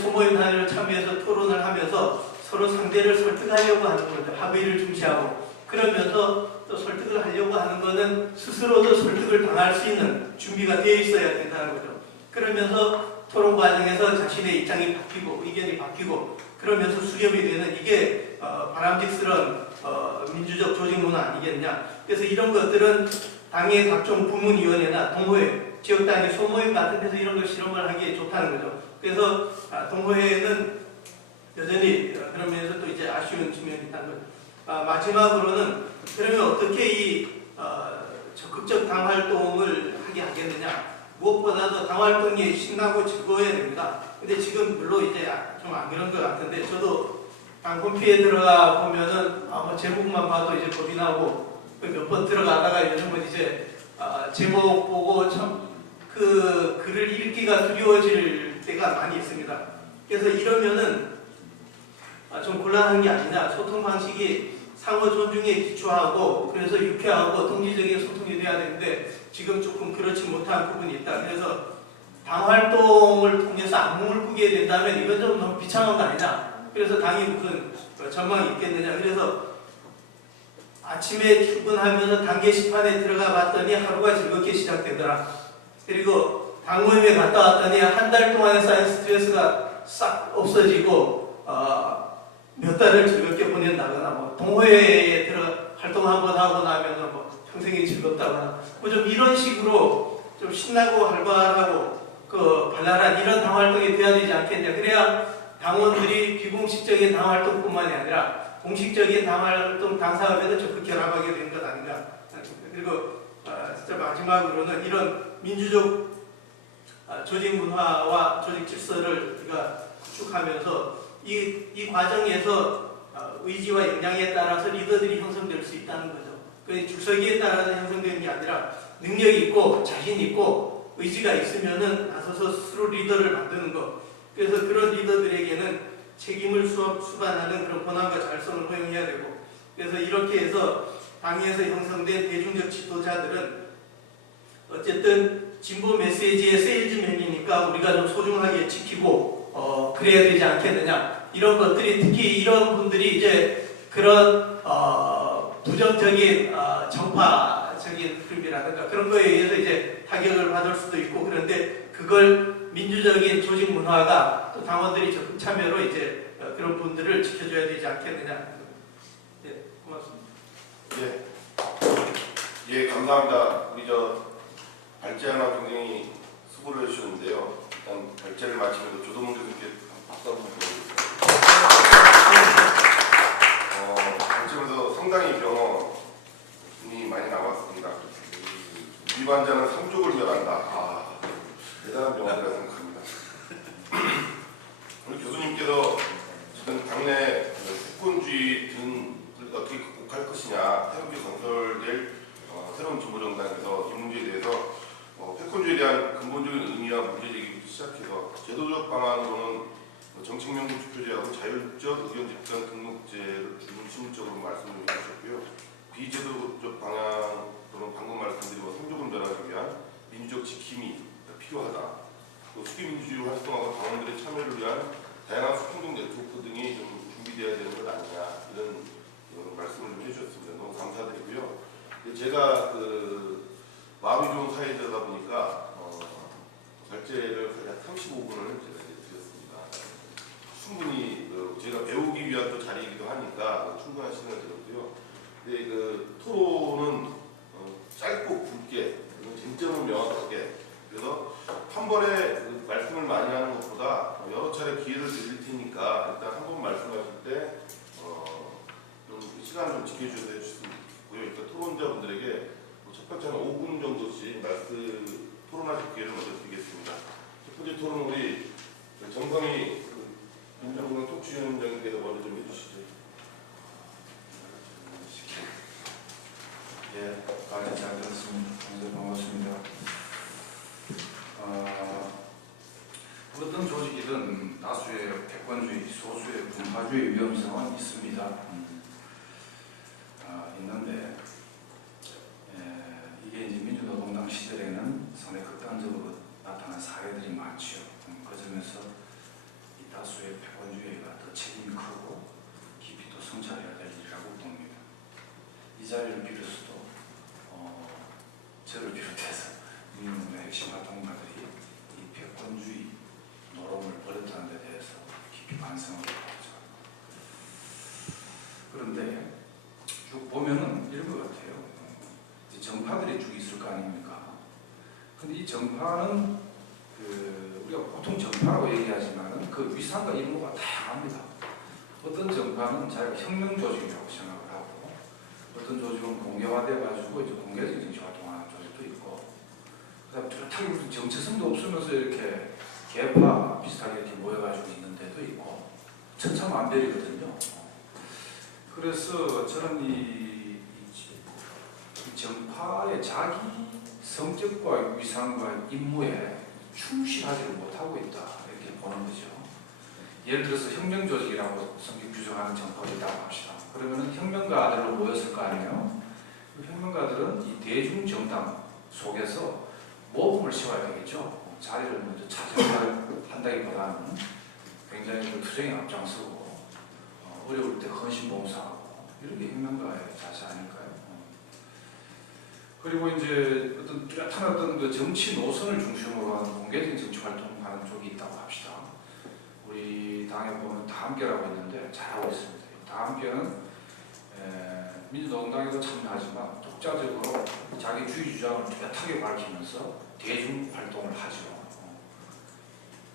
소모임 단위로 참여해서 토론을 하면서 서로 상대를 설득하려고 하는 거죠. 합의를 중시하고. 그러면서 또 설득을 하려고 하는 것은 스스로도 설득을 당할 수 있는 준비가 되어 있어야 된다는 거죠. 그러면서 토론 과정에서 자신의 입장이 바뀌고 의견이 바뀌고 그러면서 수렴이 되는, 이게 바람직스러운 민주적 조직 문화 아니겠냐. 그래서 이런 것들은 당의 각종 부문위원회나 동호회, 지역단위 소모임 같은 데서 이런 걸 실험을 하기에 좋다는 거죠. 그래서 동호회는 여전히 그런 면에서 또 이제 아쉬운 측면이 있다는 거죠. 마지막으로는 그러면 어떻게 이 적극적 당 활동을 하게 하겠느냐. 무엇보다도 당 활동이 신나고 즐거워야 됩니다. 근데 지금 물론 이제 좀 안 그런 것 같은데 저도 당 홈피에 들어가 보면은 뭐 제목만 봐도 이제 겁이 나고 몇 번 들어가다가 요즘은 이제 제목 보고 참 그 글을 읽기가 두려워질 때가 많이 있습니다. 그래서 이러면은 좀 곤란한 게 아니냐. 소통 방식이 상호 존중에 기초하고 그래서 유쾌하고 동지적인 소통이 돼야 되는데 지금 조금 그렇지 못한 부분이 있다. 그래서 당 활동을 통해서 악몽을 꾸게 된다면 이건 좀 너무 비참한 거 아니냐. 그래서 당이 무슨 전망이 있겠느냐. 그래서 아침에 출근하면서 당 게시판에 들어가 봤더니 하루가 즐겁게 시작되더라. 그리고 당 모임에 갔다 왔더니 한 달 동안에 쌓인 스트레스가 싹 없어지고 몇 달을 즐겁게 보낸다거나 뭐 동호회에 들어 활동 한번 하고 나면은 뭐 평생이 즐겁다거나 뭐 좀 이런 식으로 좀 신나고 활발하고 그 발랄한 이런 당 활동이 돼야 되지 않겠냐. 그래야 당원들이 비공식적인 당 활동뿐만이 아니라 공식적인 당 활동, 당 사업에도 적극 결합하게 되는 것 아닌가. 그리고 진짜 마지막으로는 이런 민주적 조직 문화와 조직 질서를 우리가 구축하면서 이 과정에서 의지와 역량에 따라서 리더들이 형성될 수 있다는 거죠. 그 주석이에 따라서 형성되는 게 아니라 능력 있고 자신 있고 의지가 있으면은 나서서 스스로 리더를 만드는 것. 그래서 그런 리더들에게는 책임을 수반하는 그런 권한과 자율성을 허용해야 되고. 그래서 이렇게 해서 당에서 형성된 대중적 지도자들은 어쨌든 진보 메시지의 세일즈맨이니까 우리가 좀 소중하게 지키고 그래야 되지 않겠느냐. 이런 것들이 특히 이런 분들이 이제 그런 부정적인 정파적인 흐름이라든가 그런 거에 의해서 이제 타격을 받을 수도 있고 그런데 그걸 민주적인 조직 문화가 또 당원들이 적극 참여로 이제 그런 분들을 지켜줘야 되지 않겠느냐. 네, 고맙습니다. 예, 감사합니다. 우리 발제하나 굉장히 수고를 해주셨는데요. 일단 발제를 마치면서 조동문 교수님께 박수 한번 부탁드리겠습니다. 발제면서 상당히 경험이 많이 남았습니다. 위반자는 삼족을 멸한다. 대단한 명언이라고 생각합니다. 우리 교수님께서 지금 당내 패권주의 등을 어떻게 극복할 것이냐, 새롭게 건설될 새로운 진보정당에서 이 문제에 대해서 패권주의에 대한 근본적인 의미와 문제제기부터 시작해서 제도적 방안으로는 정책명분 투표제하고 자율적 의견 집단 등록제를 중심적으로 말씀을 해주셨고요. 비제도적 방향으로는 방금 말씀드린 성적을 변하기 위한 민주적 지킴이 필요하다. 또 수기민주주의 활동하고 당원들의 참여를 위한 다양한 수평적 네트워크 등이 좀 준비되어야 되는 것 아니냐 이런 말씀을 좀 해주셨습니다. 너무 감사드리고요. 제가 마음이 좋은 사회자다 보니까 발제를 한 35분을 제가 드렸습니다. 충분히 제가 배우기 위한 또 자리이기도 하니까 충분한 시간을 드렸고요. 근데 토론은 짧고 굵게 쟁점을 명확하게 그래서 한 번에 말씀을 많이 하는 것보다 여러 차례 기회를 드릴 테니까 일단 한 번 말씀하실 때 좀 시간을 좀 지켜주셔서 해주셨으면 좋겠고요. 일단 토론자분들에게 첫 번째는 5분 정도씩 토론하실 기회를 먼저 드리겠습니다. 첫 번째 토론은 우리 정성희 민주노총 톡주위원장님께서 먼저 좀 해주시죠. 예, 잘 들었습니다. 먼저 반갑습니다. 어떤 조직이든 다수의 패권주의, 소수의 분파주의 위험성은 있습니다. 있는데 이게 이제 민주노동당 시절에는 상당히 극단적으로 나타난 사례들이 많죠. 그 점에서 이 다수의 패권주의가 더 책임이 크고 깊이 또 성찰해야 될 일이라고 봅니다. 이 자리를 빌어서도 저를 비롯해서 민주노동의 핵심 활동가들이 이 패권주의 노름을 버렸다는 데 대해서 깊이 반성을 하죠. 그런데 쭉 보면은 이런 것 같아요. 이제 정파들이 쭉 있을 거 아닙니까? 근데 이 정파는 우리가 보통 정파라고 얘기하지만은 그 위상과 임무가 다양합니다. 어떤 정파는 자기가 혁명 조직이라고 생각을 어떤 조직은 공개화돼 가지고 이제 공개적인 정치 활동하는 조직도 있고, 그다음 뚜렷하게 무슨 정체성도 없으면서 이렇게 개파 비슷하게 이렇게 모여가지고 있는 데도 있고 천차만별이거든요. 그래서 저는 이 정파의 자기 성격과 위상과 임무에 충실하지를 못하고 있다 이렇게 보는 거죠. 예를 들어서 혁명 조직이라고 성격 규정하는 정파가 있다고 합시다. 그러면 혁명가들로 모였을 거 아니에요. 그 혁명가들은 이 대중 정당 속에서 모범을 세워야 되겠죠. 자리를 먼저 차지한다기보다는 굉장히 그 투쟁에 앞장서고 어려울 때 헌신봉사하고 이런 게 혁명가의 자세 아닐까요? 그리고 이제 어떤 뚜렷한 어떤 그 정치 노선을 중심으로 하는 공개적인 정치 활동하는 쪽이 있다고 합시다. 우리 당에 보면 다함께라고 있는데 잘하고 있습니다. 다함께는 민주노동당에도 참여하지만 독자적으로 자기 주의 주장을 뚜렷하게 밝히면서 대중 활동을 하죠.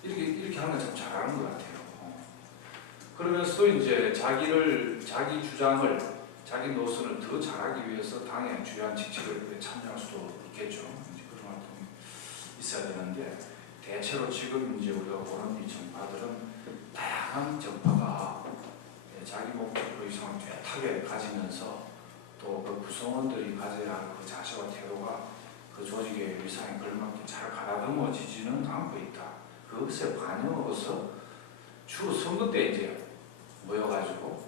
이렇게 하는 건 참 잘하는 것 같아요. 그러면서도 이제 자기 주장을, 자기 노선을 더 잘하기 위해서 당의 주요한 직책을 참여할 수도 있겠죠. 이제 그런 활동이 있어야 되는데, 대체로 지금 이제 우리가 보는 이 정파들은 다양한 정파가 자기 목적으로 이상을 뚜렷하게 가지면서 또 그 구성원들이 가져야 할 그 자세와 태도가 그 조직의 위상에 걸맞게 잘 가다듬어지지는 않고 있다. 그것에 반영해서 주로 선거 때 이제 모여가지고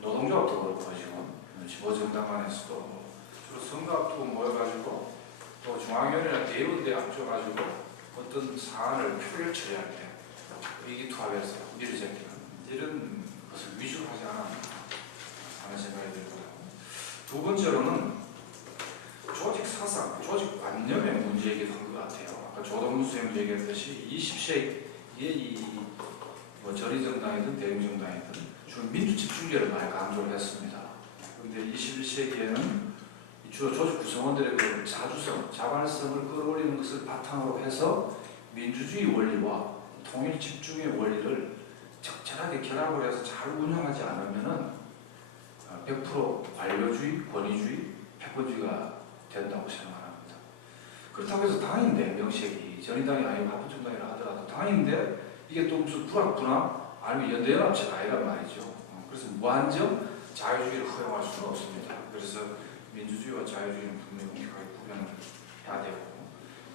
노동조합도 그렇고 지금 지보정당 안에서도 주로 선거 앞두고 모여가지고 또 중앙위원회나 대의원대 앞줘가지고 어떤 사안을 표결 처리할 때 위기투합해서 밀어제기는 이런 것을 위주로 하지 않았나 하는 생각이 들고요. 두 번째로는 조직 사상, 조직 관념의 문제이기도 한 것 같아요. 아까 조동문 선생님 얘기했듯이 20세기에 뭐 전위정당이든 대응정당이든 주로 민주집중제를 많이 강조를 했습니다. 그런데 21세기에는 주로 조직 구성원들의 그 자주성, 자발성을 끌어올리는 것을 바탕으로 해서 민주주의 원리와 통일 집중의 원리를 적절하게 결합을 해서 잘 운영하지 않으면은 100% 관료주의, 권위주의, 패권주의가 된다고 생각합니다. 그렇다고 해서 당인데 명색이 전위당이 아니고 합헌정당이라 하더라도 당인데 이게 또 무슨 불합부나 아니면 연대연합체가 아니란 말이죠. 그래서 무한정 자유주의를 허용할 수는 없습니다. 그래서 민주주의와 자유주의는 분명히 엄격하게 구분을 해야 되고,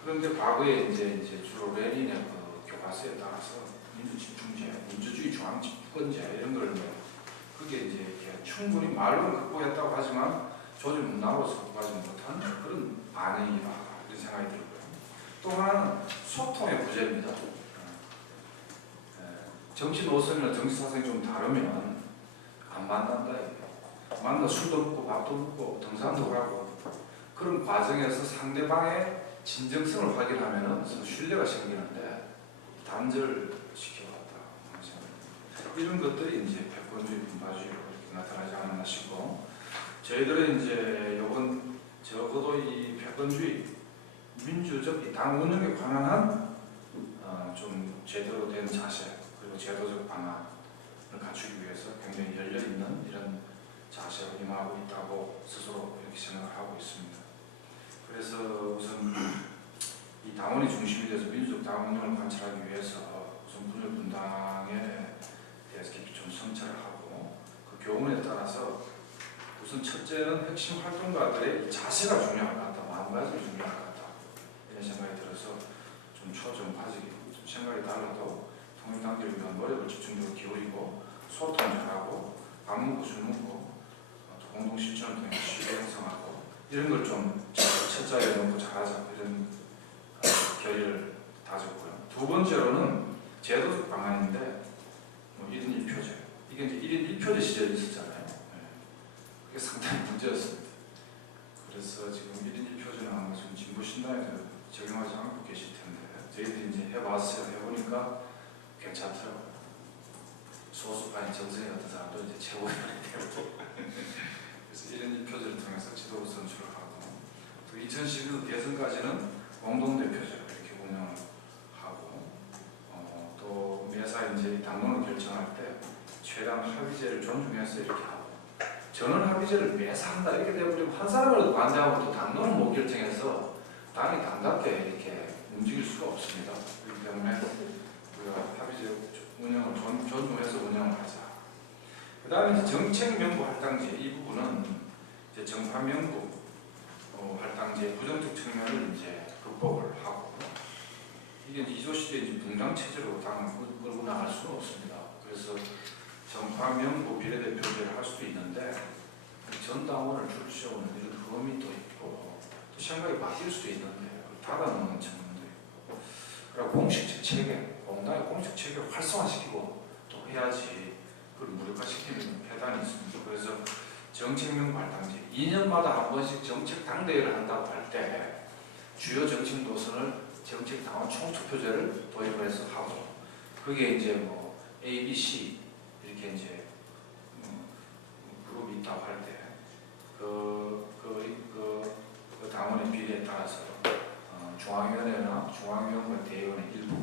그런데 과거에 이제 주로 레닌의 그 교과서에 따라서 민주집중제, 민주주의 중앙집권제 이런 걸 그게 이제 이렇게 충분히 말로는 극복했다고 하지만 조직 문화로서 극복하지 못한 그런 반응이다 이런 생각이 들고요. 또 하나는 소통의 부재입니다. 정치 노선이나 정치 사상이 좀 다르면 안 만난다 이거예요. 만나 술도 먹고 밥도 먹고 등산도 가고 그런 과정에서 상대방의 진정성을 확인하면 서로 신뢰가 생기는데 단절시켜왔다. 이런 것들이 이제 패권주의, 분파주의로 이렇게 나타나지 않았나 싶고, 저희들은 이제 요번 적어도 이 패권주의, 민주적 이 당 운영에 관한 한 좀 제대로 된 자세 그리고 제도적 방안을 갖추기 위해서 굉장히 열려있는 이런 자세로 임하고 있다고 스스로 이렇게 생각을 하고 있습니다. 그래서 우선 이 당원이 중심이 돼서 민주적 당 운영을 관찰하기 위해서 우선 분열 분당에 대해서 깊이 좀 성찰을 하고, 그 교훈에 따라서 우선 첫째는 핵심 활동가들의 자세가 중요할 것 같다, 마음가짐이 중요할 것 같다 이런 생각이 들어서 좀 초점파지기, 좀 생각이 달라도 통일단계를 위한 노력을 집중적으로 기울이고 소통 잘하고 밥 먹고 술 먹고 공동 실천을 통해 신뢰 형성하고 이런 걸 좀 첫자리에 놓고 잘하자 이런 결의를 다졌고요. 두 번째로는 제도적 방안인데 1인 1표제, 이게 이제 1인 1표제 시절이 있었잖아요. 그게 상당히 문제였습니다. 그래서 지금 1인 1표제는 아마 지금 진보신당에서 적용하지 않고 계실 텐데 저희들이 이제 해봤어요. 해보니까 괜찮더라고요. 소수파인 정선이 같은 사람도 이제 최고위원이 되고 그래서 1인 1표제를 통해서 지도부 선출을 하고, 또 2012년 대선까지는 공동대표제를 이렇게 운영을 하고, 또 매사 이제 당론을 결정할 때 최대한 합의제를 존중해서 이렇게 하고, 전원 합의제를 매사 한다 이렇게 되어버리면 한 사람이라도 반대하면 또 당론은 못 결정해서 당이 당답게 이렇게 움직일 수가 없습니다. 그렇기 때문에 우리가 합의제 운영을 존중해서 운영을 하자. 그 다음에 정책 명부 할당제 이 부분은 이제 정파 명부 할당제 부정적 측면을 이제 극복을 하고 이게 이조 시대 이제 분당 체제로 당을 끌고 나갈 수는 없습니다. 그래서 정파 명부 비례대표제를 할 수도 있는데 전당원을 줄 세우는 이런 흠이 또 있고 또 생각이 바뀔 수도 있는데 닫아놓는 측면도 있고 그리고 공식 체계, 공당의 공식 체계를 활성화시키고 또 해야지 그걸 무력화시키는 폐단이 있습니다. 그래서 정책명 발당제 2년마다 한 번씩 정책 당대회를 한다고 할 때 주요 정책 노선을 정책 당원 총투표제를 도입해서 하고 그게 이제 뭐 A, B, C 이렇게 이제 그룹이 있다고 할 때 그 당원의 비례에 따라서 중앙위원회나 중앙위원회 대의원의 일부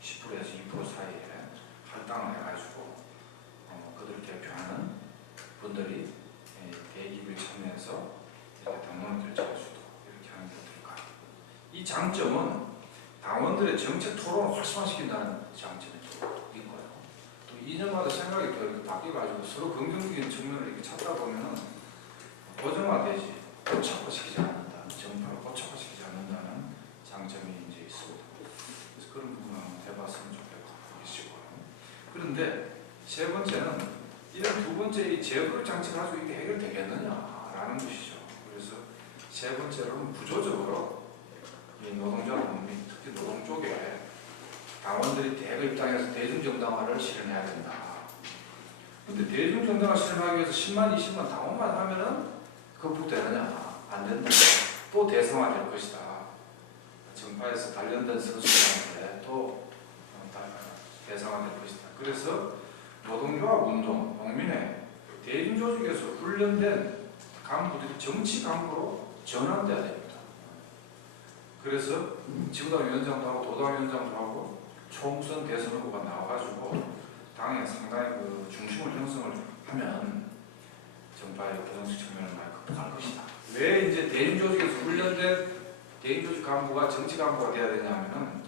10%에서 2% 사이에 할당을 해가지고 그들을 대표하는 분들이 대기부에 참여해서 이렇게 당론을 결정할 수도 이렇게 하는 게 어떨까. 이 장점은 당원들의 정책 토론을 활성화시킨다는 장점이 있고요. 또 2년마다 생각이 더 이렇게 바뀌어가지고 서로 긍정적인 측면을 이렇게 찾다 보면은 고정화되지 고착화시키지 않는다. 정파를 고착화시키지 않는다는 장점이 이제 있습니다. 그래서 그런 부분을 한번 해봤으면 좋겠고. 그런데 세 번째는 이런 두 번째 이 제어력 장치를 가지고 이게 해결되겠느냐라는 것이죠. 그래서 세 번째로는 구조적으로 이 노동자분 및 특히 노동 쪽에 당원들이 대거 입당해서 대중정당화를 실현해야 된다. 근데 대중정당화 실현하기 위해서 10만, 20만 당원만 하면은 극복되느냐? 안 된다. 또 대성화될 것이다. 정파에서 단련된 선수들한테 또 대성화될 것이다. 그래서 노동조합 운동, 농민의 대중조직에서 훈련된 간부들이 정치 간부로 전환돼야 됩니다. 그래서 지구당 위원장도 하고 도당 위원장도 하고 총선 대선 후보가 나와가지고 당에 상당히 그 중심을 형성을 하면 정파의 부정적 측면을 많이 극복할 것이다. 왜 이제 대중조직에서 훈련된 대중조직 간부가 정치 간부가 돼야 되냐면은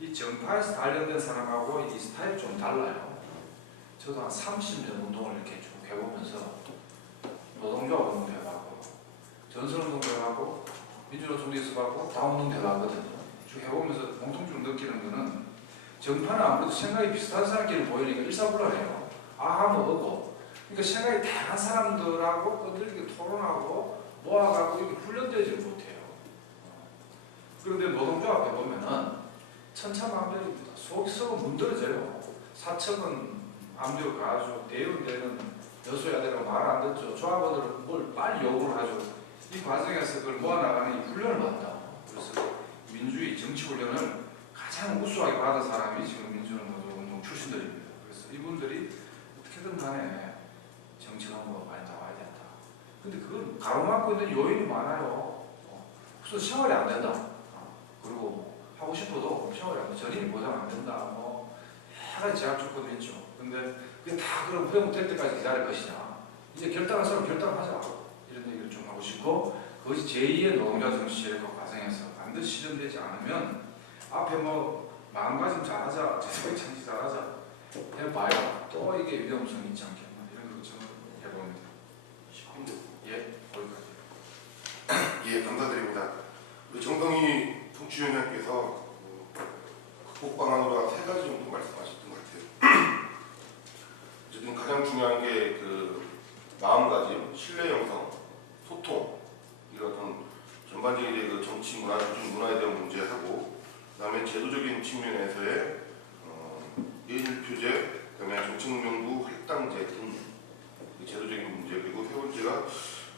이 정파에서 단련된 사람하고 이 스타일이 좀 달라요. 저도 한 30년 운동을 이렇게 쭉 해보면서 노동조합 운동도 해봤고 전선운동도 해봤고 민주노총도 있어봤고 당운동도 해봤거든요. 쭉 해보면서 공통적으로 느끼는 거는 정파는 아무래도 생각이 비슷한 사람끼리 보이니까 일사불란해요. 아 하면 오고 그러니까 생각이 다양한 사람들하고 끈들게 토론하고 모아가고 이렇게 훈련되지 못해요. 그런데 노동조합 해보면은 천차만별입니다. 속성은 문드러져요. 사측은 암대로 가죠. 대의원대는 여소야대가 말 안 듣죠. 조합원들은 뭘 빨리 요구를 하죠. 이 과정에서 그걸 모아나가는 이 훈련을 받는다. 그래서 민주주의 정치 훈련을 가장 우수하게 받은 사람이 지금 민주노동운동 출신들입니다. 그래서 이분들이 어떻게든 간에 정치 간부가 많이 나와야 된다. 근데 그건 가로막고 있는 요인이 많아요. 우선 생활이 안 된다. 그리고 하고 싶어도 생활이 안 된다. 전임이 보장 안 된다. 뭐 여러 가지 제약 조건도 있죠. 근데 그게 다 그럼 회복될 때까지 기다릴 것이냐. 이제 결단할 사람 결단하자. 이런 얘기를 좀 하고 싶고 그것이 제2의 노동자 정치 제도화 과정에서 반드시 실현되지 않으면 앞에 뭐 마음가짐 잘하자, 제도적 장치 잘하자 해봐야 또 이게 위험성이 있지 않겠나 이런 걱정을 해봅니다. 예, 거기까지. 예, 감사드립니다. 우리 정동희 통치위원장께서 극복 방안으로 한 3가지 정도 말씀하셨던 것 같아요. 어쨌든 가장 중요한 게 그 마음가짐, 신뢰 형성, 소통 이런 어떤 전반적인 그 정치 문화, 요즘 문화에 대한 문제하고 그다음에 제도적인 측면에서의 1표제, 그다음에 정책명부 할당제 등 제도적인 문제 그리고 세 번째가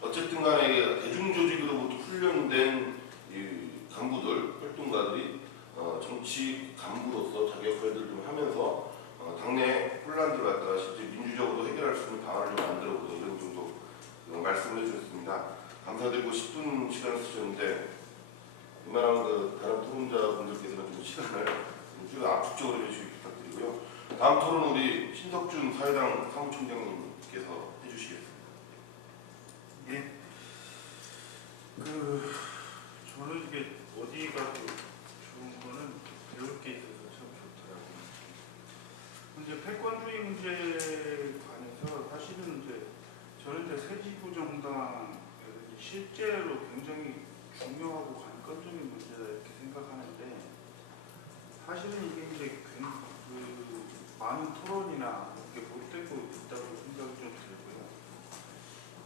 어쨌든 간에 대중조직으로부터 훈련된 이 간부들, 활동가들이 정치 간부로서 자기 역할들을 좀 하면서 당내 혼란들을 갖다가 실제 민주적으로 해결할 수 있는 방안을 좀 만들어보자 이런 정도 말씀을 해주셨습니다. 감사드리고 10분 시간을 쓰셨는데 웬만하면 그 다른 토론자분들께서는 좀 시간을 좀 압축적으로 해주시기 부탁드리고요. 다음 토론은 우리 신석준 사회당 사무총장님께서 해주시겠습니다. 이제 패권주의 문제에 관해서 사실은 이제 저는 이제 새지부 정당 실제로 굉장히 중요하고 관건적인 문제다 이렇게 생각하는데 사실은 이게 이제 그 많은 토론이나 이렇게 못 되고 있다고 생각이 좀 들고요.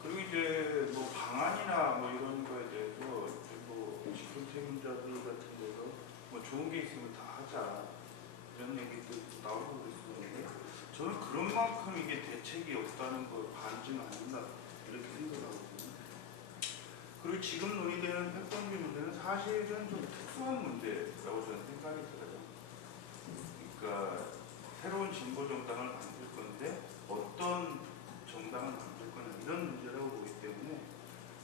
그리고 이제 뭐 방안이나 뭐 이런 거에 대해서 뭐 집중 책임자들 같은 데서 뭐 좋은 게 있으면 다 하자 이런 얘기도 나오고 그랬었는데 저는 그런 만큼 이게 대책이 없다는 걸 반증 아닌가 이렇게 생각하거든요. 그리고 지금 논의되는 패권주의 문제는 사실은 좀 특수한 문제라고 저는 생각이 들어요. 그러니까 새로운 진보 정당을 만들 건데 어떤 정당을 만들 거냐 이런 문제라고 보기 때문에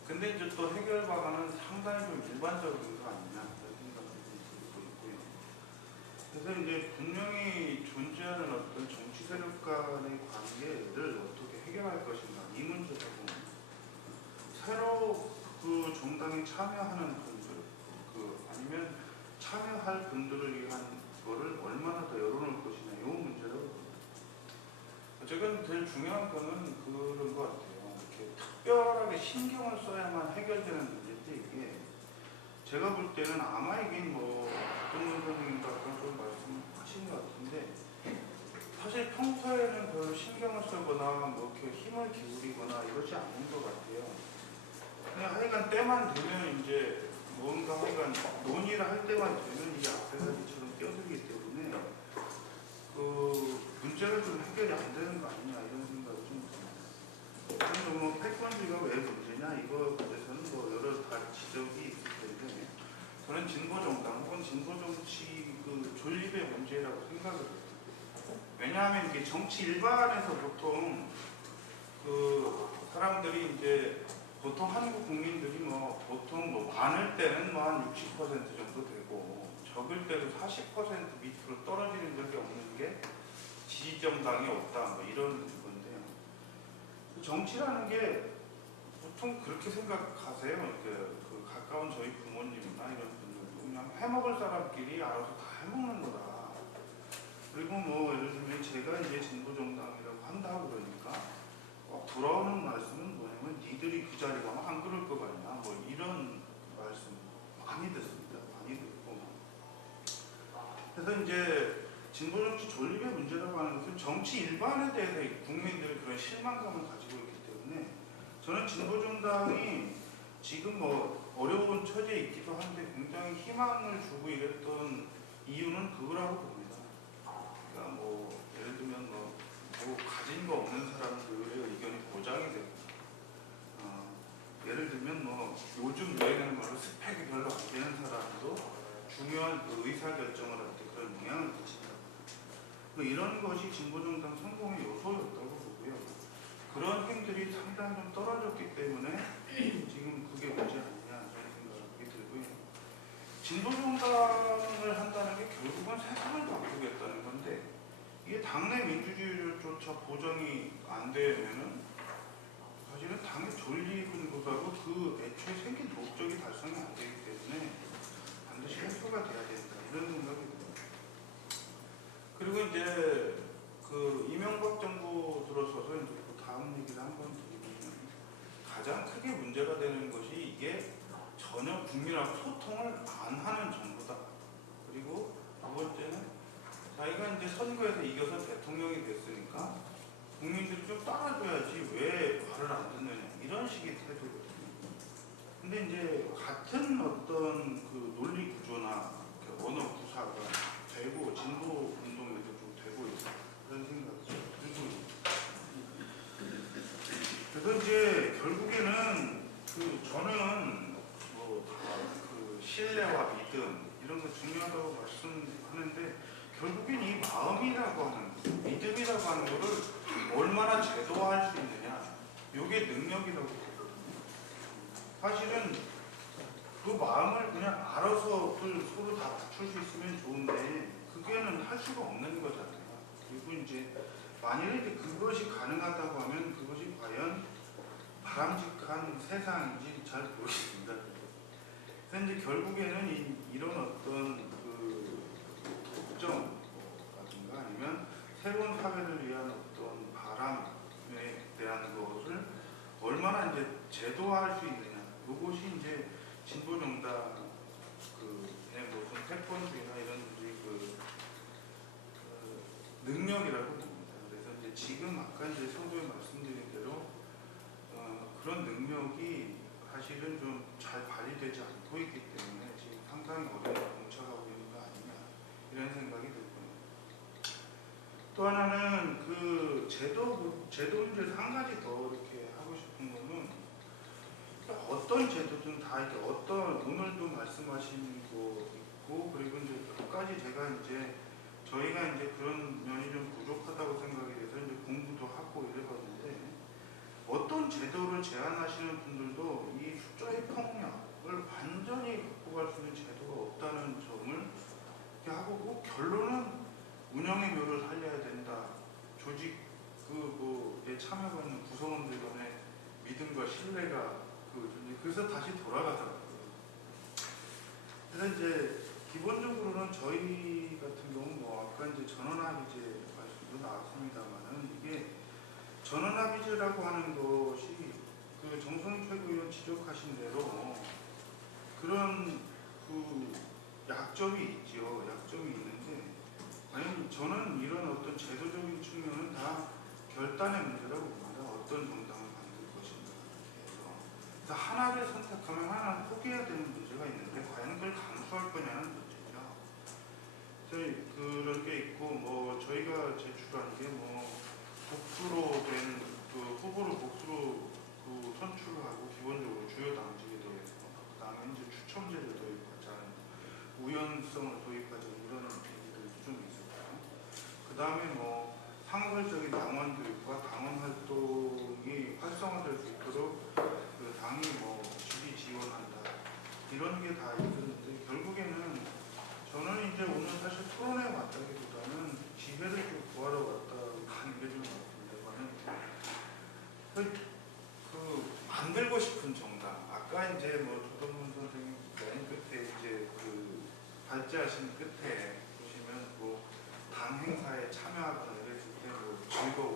근데 이제 또 해결 방안은 상당히 좀 일반적인 거 아니냐 이런 생각이 들고 있고요. 그래서 이제 분명히 존재하는 어떤 정치 세력 간의 관계를 어떻게 해결할 것인가 이 문제라고 새로 그 정당에 참여하는 분들 아니면 참여할 분들을 위한 거를 얼마나 더 열어놓을 것이냐 이 문제라고 봅니다. 어쨌든 제일 중요한 거는 그런 것 같아요. 이렇게 특별하게 신경을 써야만 해결되는 문제인데 이게 제가 볼 때는 아마 이게 뭐 박동근 선생님도 아까 좀 말씀하신 것 같은데 사실 평소에는 별 신경을 쓰거나 뭐 이렇게 힘을 기울이거나 이러지 않는 것 같아요. 그냥 하여간 때만 되면 이제 뭔가 하여간 논의를 할 때만 되면 이게 앞에서 이처럼 껴들기 때문에 그 문제가 좀 해결이 안 되는 거 아니냐 이런 생각이 좀 듭니다. 그런데 뭐 패권주의가 왜 문제냐 이거에 대해서는 뭐 여러 지적이 있기 때문에 저는 진보정당 혹은 진보정치 그 존립의 문제라고 생각을 해요. 왜냐하면 이게 정치 일반에서 보통 그 사람들이 이제 보통 한국 국민들이 뭐 보통 뭐 많을 때는 뭐 한 60% 정도 되고 적을 때도 40% 밑으로 떨어지는 적이 없는 게 지지정당이 없다 뭐 이런 건데요. 정치라는 게 보통 그렇게 생각하세요. 그 가까운 저희 부모님이나 이런 분들도 그냥 해먹을 사람끼리 알아서 다 해먹는 거다. 그리고 뭐 예를 들면 제가 이제 진보정당이라고 한다고 그러니까 돌아오는 말씀은 뭐냐면 니들이 그 자리 가면 안 그럴 거 같냐 뭐 이런 말씀 많이 듣습니다. 많이 듣고 그래서 이제 진보정치 존립의 문제라고 하는 것은 정치 일반에 대해서 국민들이 그런 실망감을 가지고 있기 때문에 저는 진보정당이 지금 뭐 어려운 처지에 있기도 한데 굉장히 희망을 주고 이랬던 이유는 그거라고 봅니다. 그러니까 뭐 예를 들면 뭐 가진 거 없는 사람들의 의견이 보장이 되고 예를 들면 뭐 요즘 유행하는 말로 스펙이 별로 안 되는 사람도 중요한 그 의사결정을 할 때 그런 영향을 미친다. 이런 것이 진보정당 성공의 요소였다고 보고요. 그런 행들이 상당히 좀 떨어졌기 때문에 지금 그게 문제 아니냐 저는 생각이 들고요. 진보정당을 한다는 게 결국은 세상을 바꾸겠다는 건데 이게 당내 민주주의조차 보장이 안 되면은 사실은 당의 존립은 보다도 그 애초에 생긴 목적이 달성이 안 되기 때문에 반드시 해소가 돼야 된다 이런 생각이 듭니다. 그리고 이제 그 이명박 정부 들어서서 이제 그 다음 얘기를 한번 드리면 가장 크게 문제가 되는 것이 이게 전혀 국민하고 소통을 안 하는 정부다. 그리고 두 번째는 자기가 이제 선거에서 이겨서 대통령이 됐으니까 국민들이 좀 따라줘야지 왜 말을 안 듣느냐 이런 식의 태도거든요. 근데 이제 같은 어떤 그 논리 구조나 언어 구사가 되고 진보 운동에도 좀 되고 있다 그런 생각이 들고 그래서 이제 결국에는 그 저는 뭐 그 신뢰와 믿음 이런 거 중요하다고 말씀하는데 결국엔 이 마음이라고 하는 믿음이라고 하는 거를 얼마나 제도화할 수 있느냐 이게 능력이라고 보거든요. 사실은 그 마음을 그냥 알아서 서로 다 맞출 수 있으면 좋은데 그게는 할 수가 없는 거잖아요. 그리고 이제 만일에 이제 그것이 가능하다고 하면 그것이 과연 바람직한 세상인지 잘 모르겠습니다. 그래서 이제 결국에는 이런 어떤 그 독점라든가 아니면 새로운 사회 아까 이제 성도에 말씀드린 대로 그런 능력이 사실은 좀 잘 발휘되지 않고 있기 때문에 지금 상당히 어려움에 봉착하고 있는 거 아니냐 이런 생각이 들고요. 또 하나는 그 제도 문제에서 한 가지 더 이렇게 하고 싶은 거는 어떤 제도든 다 이렇게 어떤 오늘도 말씀하신 거 있고 그리고 이제 몇 가지 제가 이제 저희가 이제 그런 면이 좀 부족하다고 생각이 돼서 이제 공부도 하고 이래봤는데 어떤 제도를 제안하시는 분들도 이 숫자의 폭력을 완전히 극복할 수 있는 제도가 없다는 점을 이렇게 하고 꼭 결론은 운영의 묘를 살려야 된다. 조직 그뭐에 참여하는 구성원들 간의 믿음과 신뢰가 그래서 다시 돌아가더라고요. 그래서 이제 기본적으로는 저희 같은 경우 뭐 아까 이제 전원합의제 말씀도 나왔습니다만은 이게 전원합의제라고 하는 것이 그 정성희 최고위원 지적하신 대로 그런 그 약점이 있죠. 약점이 있는데 과연 저는 이런 어떤 제도적인 측면은 다 결단의 문제라고 봅니다. 어떤 정당을 만들 것인가 그래서 하나를 선택하면 하나는 포기해야 되는 문제가 있는데 과연 그걸 감수할 거냐는 문제죠. 그래서 그런 게 있고 뭐 저희가 제출한 게 뭐 복수로 된 그 후보를 복수로 그 선출하고 기본적으로 주요 당직에 대해서 그다음에 이제 추첨제를 도입하자는 우연성을 도입하자는 이런 얘기들도 좀 있었고요. 그다음에 뭐 상설적인 당원 교육과 당원 활동이 활성화될 수 있도록 그 당이 뭐 지지 지원한다 이런 게 다 있었는데 결국에는 저는 이제 오늘 사실 토론에 왔다기보다는 지혜를 좀 구하러 왔다고 하는 게 좀 같은데만은 그 만들고 싶은 정당 아까 이제 뭐 조동문 선생님 맨 끝에 이제 그 발제하신 끝에 보시면 뭐 당 행사에 참여하거나 이랬을 때 뭐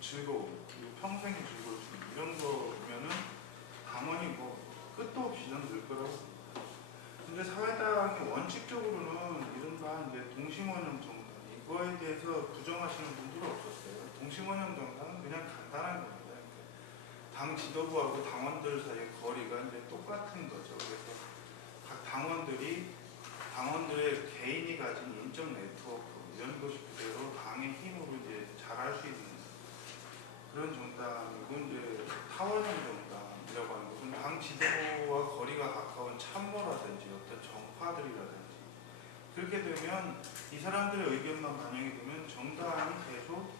즐거움 그리고 평생이 즐거울 수 있는 이런 거면은 당원이 뭐 끝도 없이 늘 거라고 봅니다. 근데 사회당이 원칙적으로는 이른바 이제 동심원형 정당 이거에 대해서 부정하시는 분들은 없었어요. 동심원형 정당은 그냥 간단한 겁니다. 당 지도부하고 당원들 사이의 거리가 이제 똑같은 거죠. 그래서 각 당원들의 개인이 가진 인적 네트워크 이런 것이 그대로 당의 힘으로 이제 잘할 수 있는 그런 정당이고 이제 타원형 정당이라고 하는 것은 당 지도부와 거리가 가까운 참모라든지 어떤 정파들이라든지 그렇게 되면 이 사람들의 의견만 반영이 되면 정당이 계속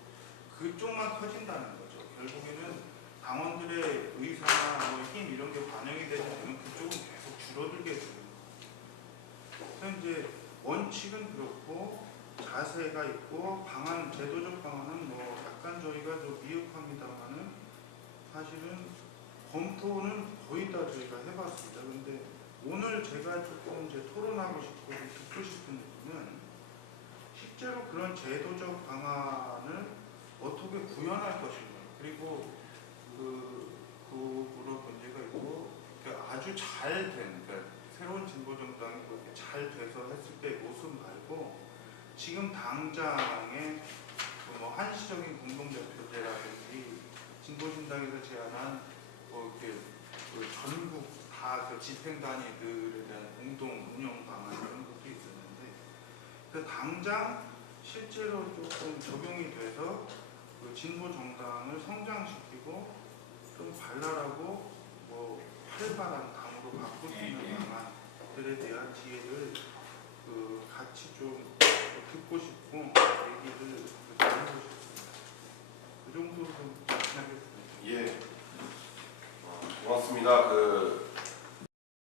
그쪽만 커진다는 거죠. 결국에는 당원들의 의사나 뭐 힘 이런 게 반영이 되지 않으면 그쪽은 계속 줄어들게 되는 거예요. 그래서 이제 원칙은 그렇고 자세가 있고 방안 제도적 방안은 뭐 약간 저희가 좀 미흡합니다만은 사실은 검토는 거의 다 저희가 해봤습니다. 근데 오늘 제가 조금 이제 토론하고 싶고 듣고 싶은 부분은 실제로 그런 제도적 방안을 어떻게 구현할 것인가 그리고 그런 문제가 있고 아주 잘 된 그러니까 새로운 진보 정당이 그렇게 잘 돼서 했을 때 모습 말고 지금 당장의 뭐 한시적인 공동대표제라든지 진보신당에서 제안한 뭐 이렇게 그 전국 다 그 집행단위들에 대한 공동 운영 방안 이런 것도 있었는데 그 당장 실제로 조금 적용이 돼서 그 진보 정당을 성장시키고 좀 발랄하고 뭐 활발한 당으로 바꿀 수 있는 방안들에 대한 지혜를 그 같이 좀 듣고 싶고 얘기를 나누고 싶습니다. 그 정도로 좀 말씀하겠습니다. 예, 고맙습니다.